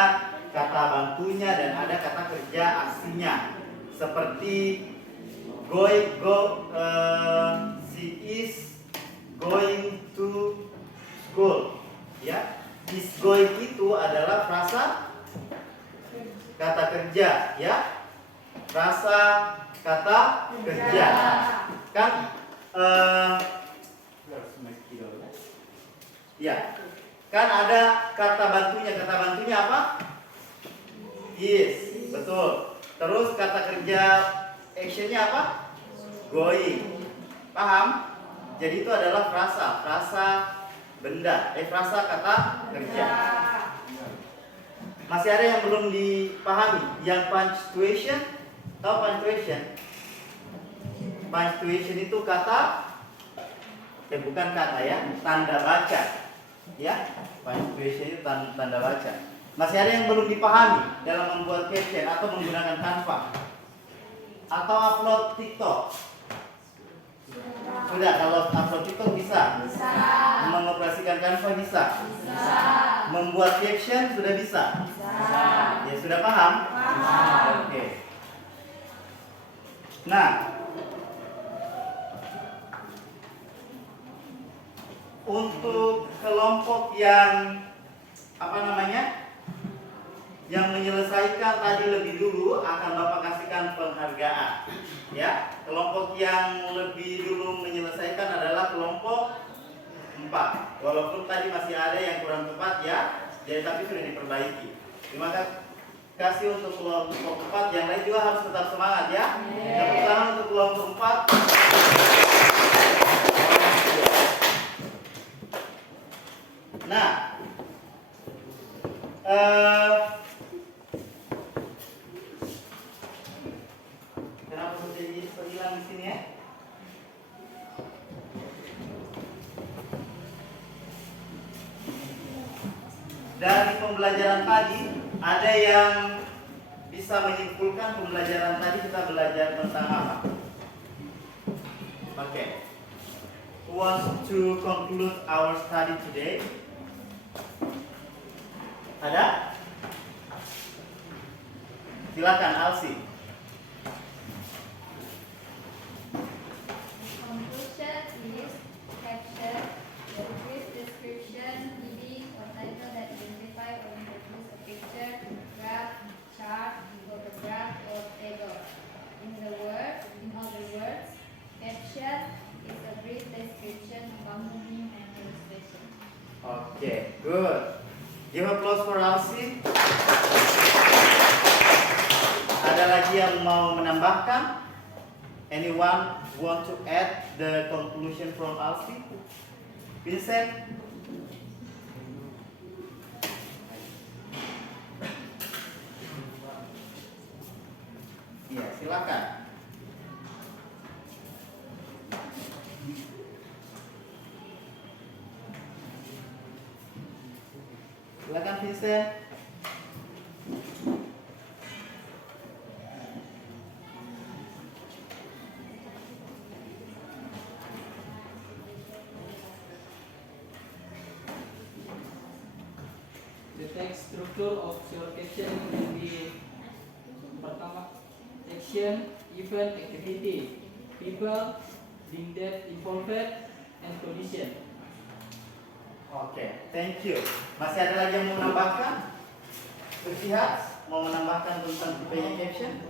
kata bantunya dan ada kata kerja aslinya, seperti she is going to school, ya. Is going itu adalah frasa kata kerja, ya, frasa kata kerja, kan, ya, kan ada kata bantunya apa? Is, betul. Terus kata kerja actionnya apa? Going, paham? Jadi itu adalah frasa benda, frasa kata kerja. Masih ada yang belum dipahami? Yang punctuation, tahu punctuation? Punctuation itu kata, bukan kata, ya, tanda baca, ya. Punctuation itu tanda baca. Masih ada yang belum dipahami dalam membuat caption atau menggunakan Canva atau upload TikTok? Sudah, kalau upload TikTok bisa? Mengoperasikan Canva bisa? Membuat caption sudah bisa? Ya, sudah paham? Oke. Nah, untuk kelompok yang yang menyelesaikan tadi lebih dulu akan Bapak kasihkan penghargaan, ya. Kelompok yang lebih dulu menyelesaikan adalah kelompok 4. Walaupun tadi masih ada yang kurang tepat, ya, jadi tapi sudah diperbaiki. Terima kasih untuk kelompok 4. Yang lain juga harus tetap semangat, ya. Tepuk tangan untuk kelompok 4. Nah, kenapa sudah hilang di sini, ya? Dari pembelajaran tadi, ada yang bisa menyimpulkan pembelajaran tadi kita belajar tentang apa? Oke. Who wants to conclude our study today? Ada? Silakan, Alsi. Conclusion is caption, the brief description, heading or title that identify or introduce a picture, graph, chart, photograph, or table. In other words, caption is a brief description accompanying an illustration. Okay, good. Give applause for Alsi. Ada lagi yang mau menambahkan? Anyone want to add the conclusion from Alsi? Vincent? Iya, silakan. Silakan, Vincent. The text structure of your caption will be pertama action, event, activity, people, link that involved, and condition. Oke, thank you. Masih ada lagi yang mau menambahkan? Berpihak mau menambahkan tentang tipenya caption?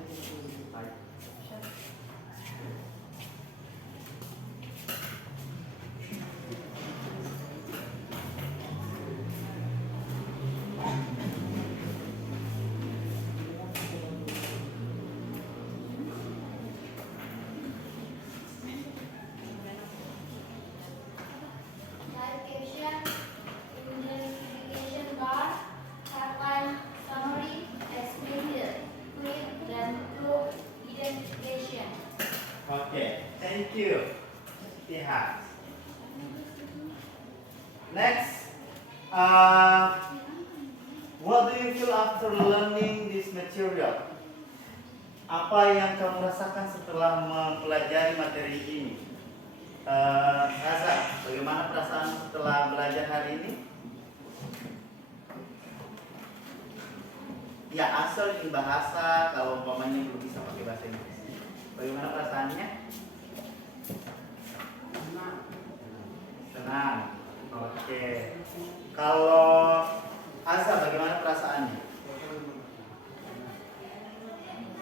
Type caption in the navigation bar, headline, summary, explain here. Thank you. Yeah. Next, what do you feel after learning this material? Apa yang kamu rasakan setelah mempelajari materi ini? Rasa, bagaimana perasaan setelah belajar hari ini? Ya, asal ini bahasa, kalau umpamanya belum bisa pakai bahasa Inggris. Bagaimana perasaannya? Senang. Oke. Kalau Asa, bagaimana perasaannya?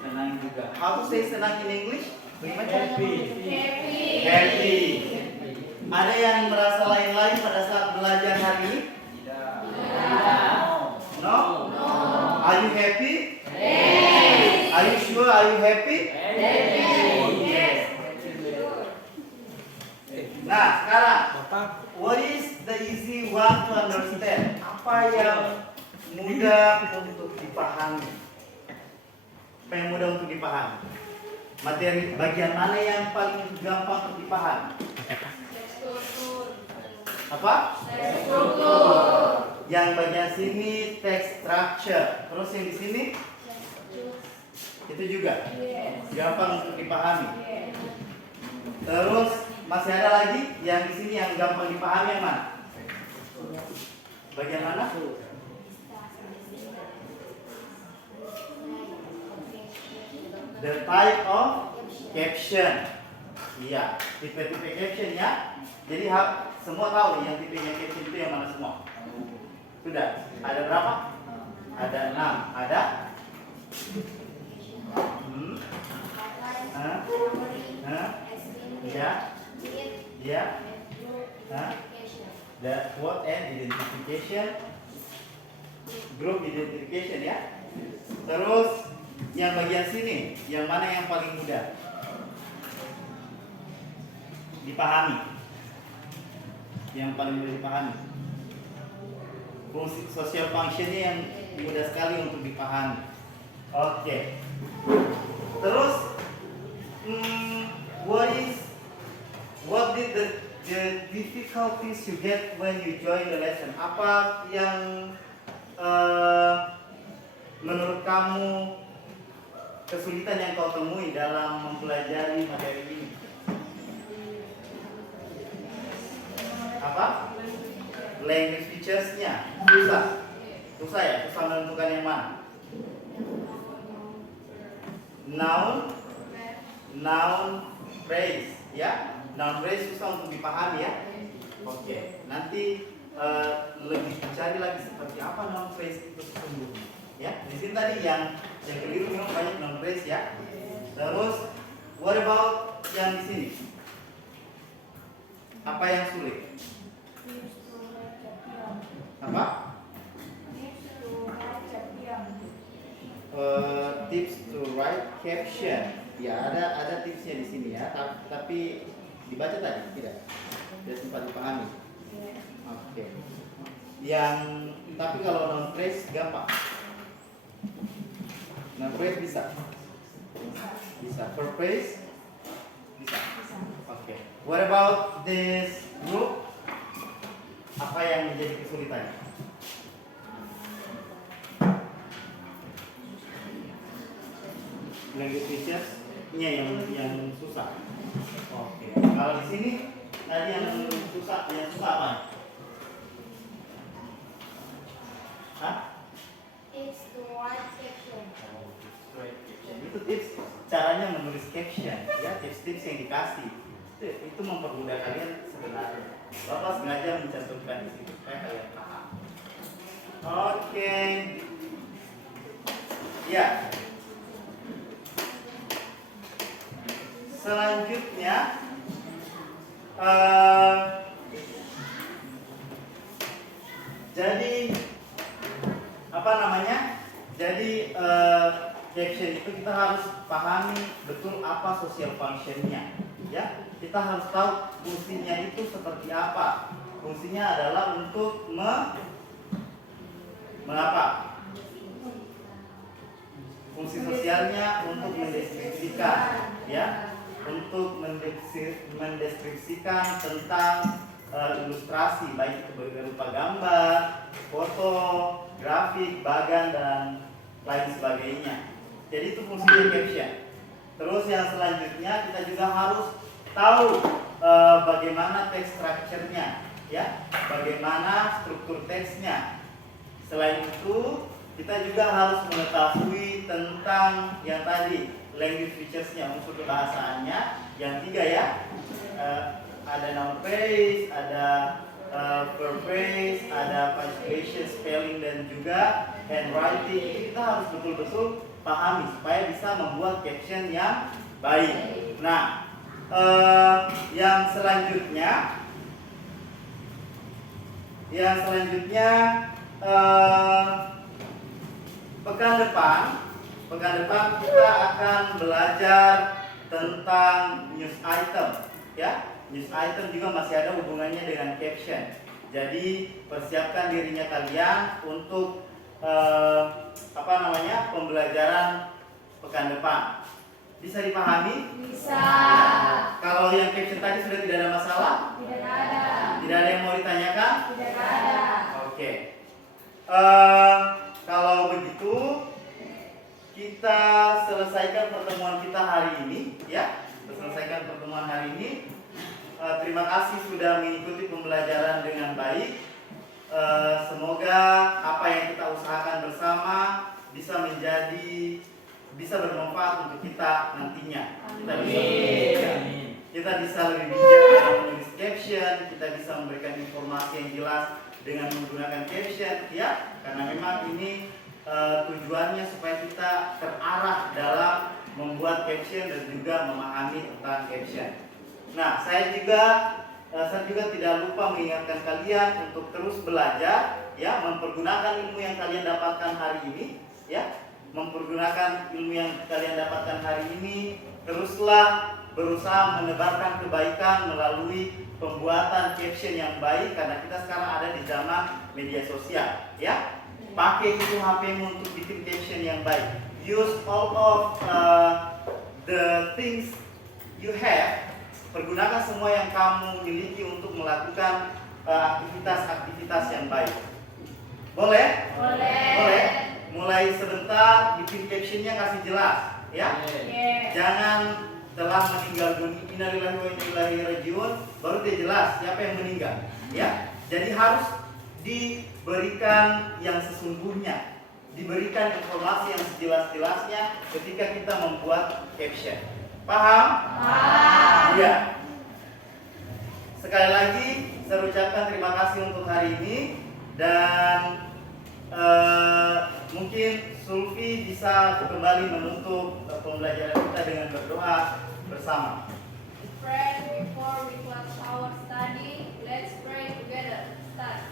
Senang juga. How to say senang in English? Bagaimana? Happy. Happy. Ada yang merasa lain-lain pada saat belajar hari ini? No? Are you happy? Yes. Are you sure? Are you happy? Yes. Nah, sekarang, what is the easy one to understand? Apa yang mudah untuk dipahami? Apa yang mudah untuk dipahami? Materi bagian mana yang paling gampang untuk dipahami? Apa? Yang bagian sini text structure. Terus yang di sini? Itu juga gampang untuk dipahami. Terus masih ada lagi yang di sini yang gampang dipahami yang mana? Bagian mana? The type of caption. Iya, tipe-tipe caption ya. Jadi semua tahu yang tipenya caption itu yang mana semua? Sudah. Ada berapa? Ada 6. Ada? Ya. Ya. The quote and identification. Group identification ya. Terus yang bagian sini, yang mana yang paling mudah dipahami? Yang paling mudah dipahami. Fungsi social functionnya yang mudah sekali untuk dipahami. Oke. Terus, what did the difficulties you get when you join the lesson? Apa yang menurut kamu kesulitan yang kau temui dalam mempelajari materi ini? Apa? Language features-nya susah. Susah ya? Susah menentukan yang mana? Noun, phrase, ya. Noun phrase susah untuk dipahami ya. Oke. Nanti lebih cari lagi seperti apa noun phrase itu sesungguhnya. Ya. Di sini tadi yang keliru memang banyak noun phrase ya. Terus, what about yang di sini? Apa yang sulit? Apa? Tips to write caption. Ya, ada tipsnya di sini ya. Tapi dibaca tadi tidak sempat dipahami. Oke. Tapi kalau noun phrase gampang. Noun phrase bisa. Per phrase bisa. Oke. What about this group? Apa yang menjadi kesulitannya? Language features-nya yang susah. Oke. Kalau di sini tadi yang susah apa? Hah? It's to write caption. Itu tips caranya menulis caption, ya, tips-tips yang dikasih. Itu mempermudah kalian sebenarnya. Bapak sengaja mencantumkan di situ supaya kalian paham. Oke. Ya. Selanjutnya jadi apa namanya? Jadi caption itu kita harus pahami betul apa social functionnya, ya. Kita harus tahu fungsinya itu seperti apa. Fungsinya adalah untuk mengapa? Fungsi sosialnya untuk mendeskripsikan, ya. untuk mendeskripsikan tentang ilustrasi, baik itu berupa gambar, foto, grafik, bagan, dan lain sebagainya. Jadi itu fungsinya caption. Terus yang selanjutnya kita juga harus tahu bagaimana text structure-nya, ya, bagaimana struktur teksnya. Selain itu kita juga harus mengetahui tentang yang tadi language features-nya, unsur kebahasaannya, yang 3 ya. Ada noun phrase, ada verb phrase, ada punctuation, spelling, dan juga handwriting. Ini kita harus betul-betul pahami supaya bisa membuat caption yang baik. Nah, yang selanjutnya pekan depan kita akan belajar tentang news item, ya. News item juga masih ada hubungannya dengan caption. Jadi persiapkan dirinya kalian untuk pembelajaran pekan depan. Bisa dipahami? Bisa. Kalau yang caption tadi sudah tidak ada masalah? Tidak ada. Tidak ada yang mau ditanyakan? Tidak ada. Oke. Kalau begitu kita selesaikan pertemuan kita hari ini, ya. Terima kasih sudah mengikuti pembelajaran dengan baik. Semoga apa yang kita usahakan bersama bisa bermanfaat untuk kita nantinya. Kita bisa lebih bijak dalam menulis caption, kita bisa memberikan informasi yang jelas dengan menggunakan caption, ya. Karena memang ini tujuannya supaya kita terarah dalam membuat caption dan juga memahami tentang caption. Nah, saya juga tidak lupa mengingatkan kalian untuk terus belajar, ya, mempergunakan ilmu yang kalian dapatkan hari ini, ya. Mempergunakan ilmu yang kalian dapatkan hari ini, teruslah berusaha menebarkan kebaikan melalui pembuatan caption yang baik, karena kita sekarang ada di zaman media sosial, ya. Pakai itu HP-mu untuk bikin caption yang baik. Use all of the things you have. Pergunakan semua yang kamu miliki untuk melakukan aktivitas-aktivitas yang baik. Boleh? Boleh. Mulai sebentar bikin captionnya kasih jelas, ya. Jangan telah meninggal dunia, innalillahi wa inna ilaihi rajiun, baru dia jelas siapa yang meninggal, ya. Jadi harus diberikan yang sesungguhnya, diberikan informasi yang sejelas-jelasnya ketika kita membuat caption. Paham? Paham. Iya. Sekali lagi saya ucapkan terima kasih untuk hari ini, dan mungkin Sulfi bisa kembali menutup pembelajaran kita dengan berdoa bersama. Friends, before we close our study, let's pray together. Start.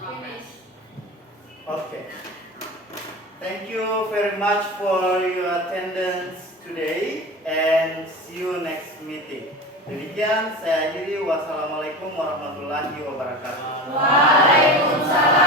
Finish. Okay. Thank you very much for your attendance today, and see you next meeting. Demikian saya akhiri. Wassalamualaikum warahmatullahi wabarakatuh. Waalaikumsalam.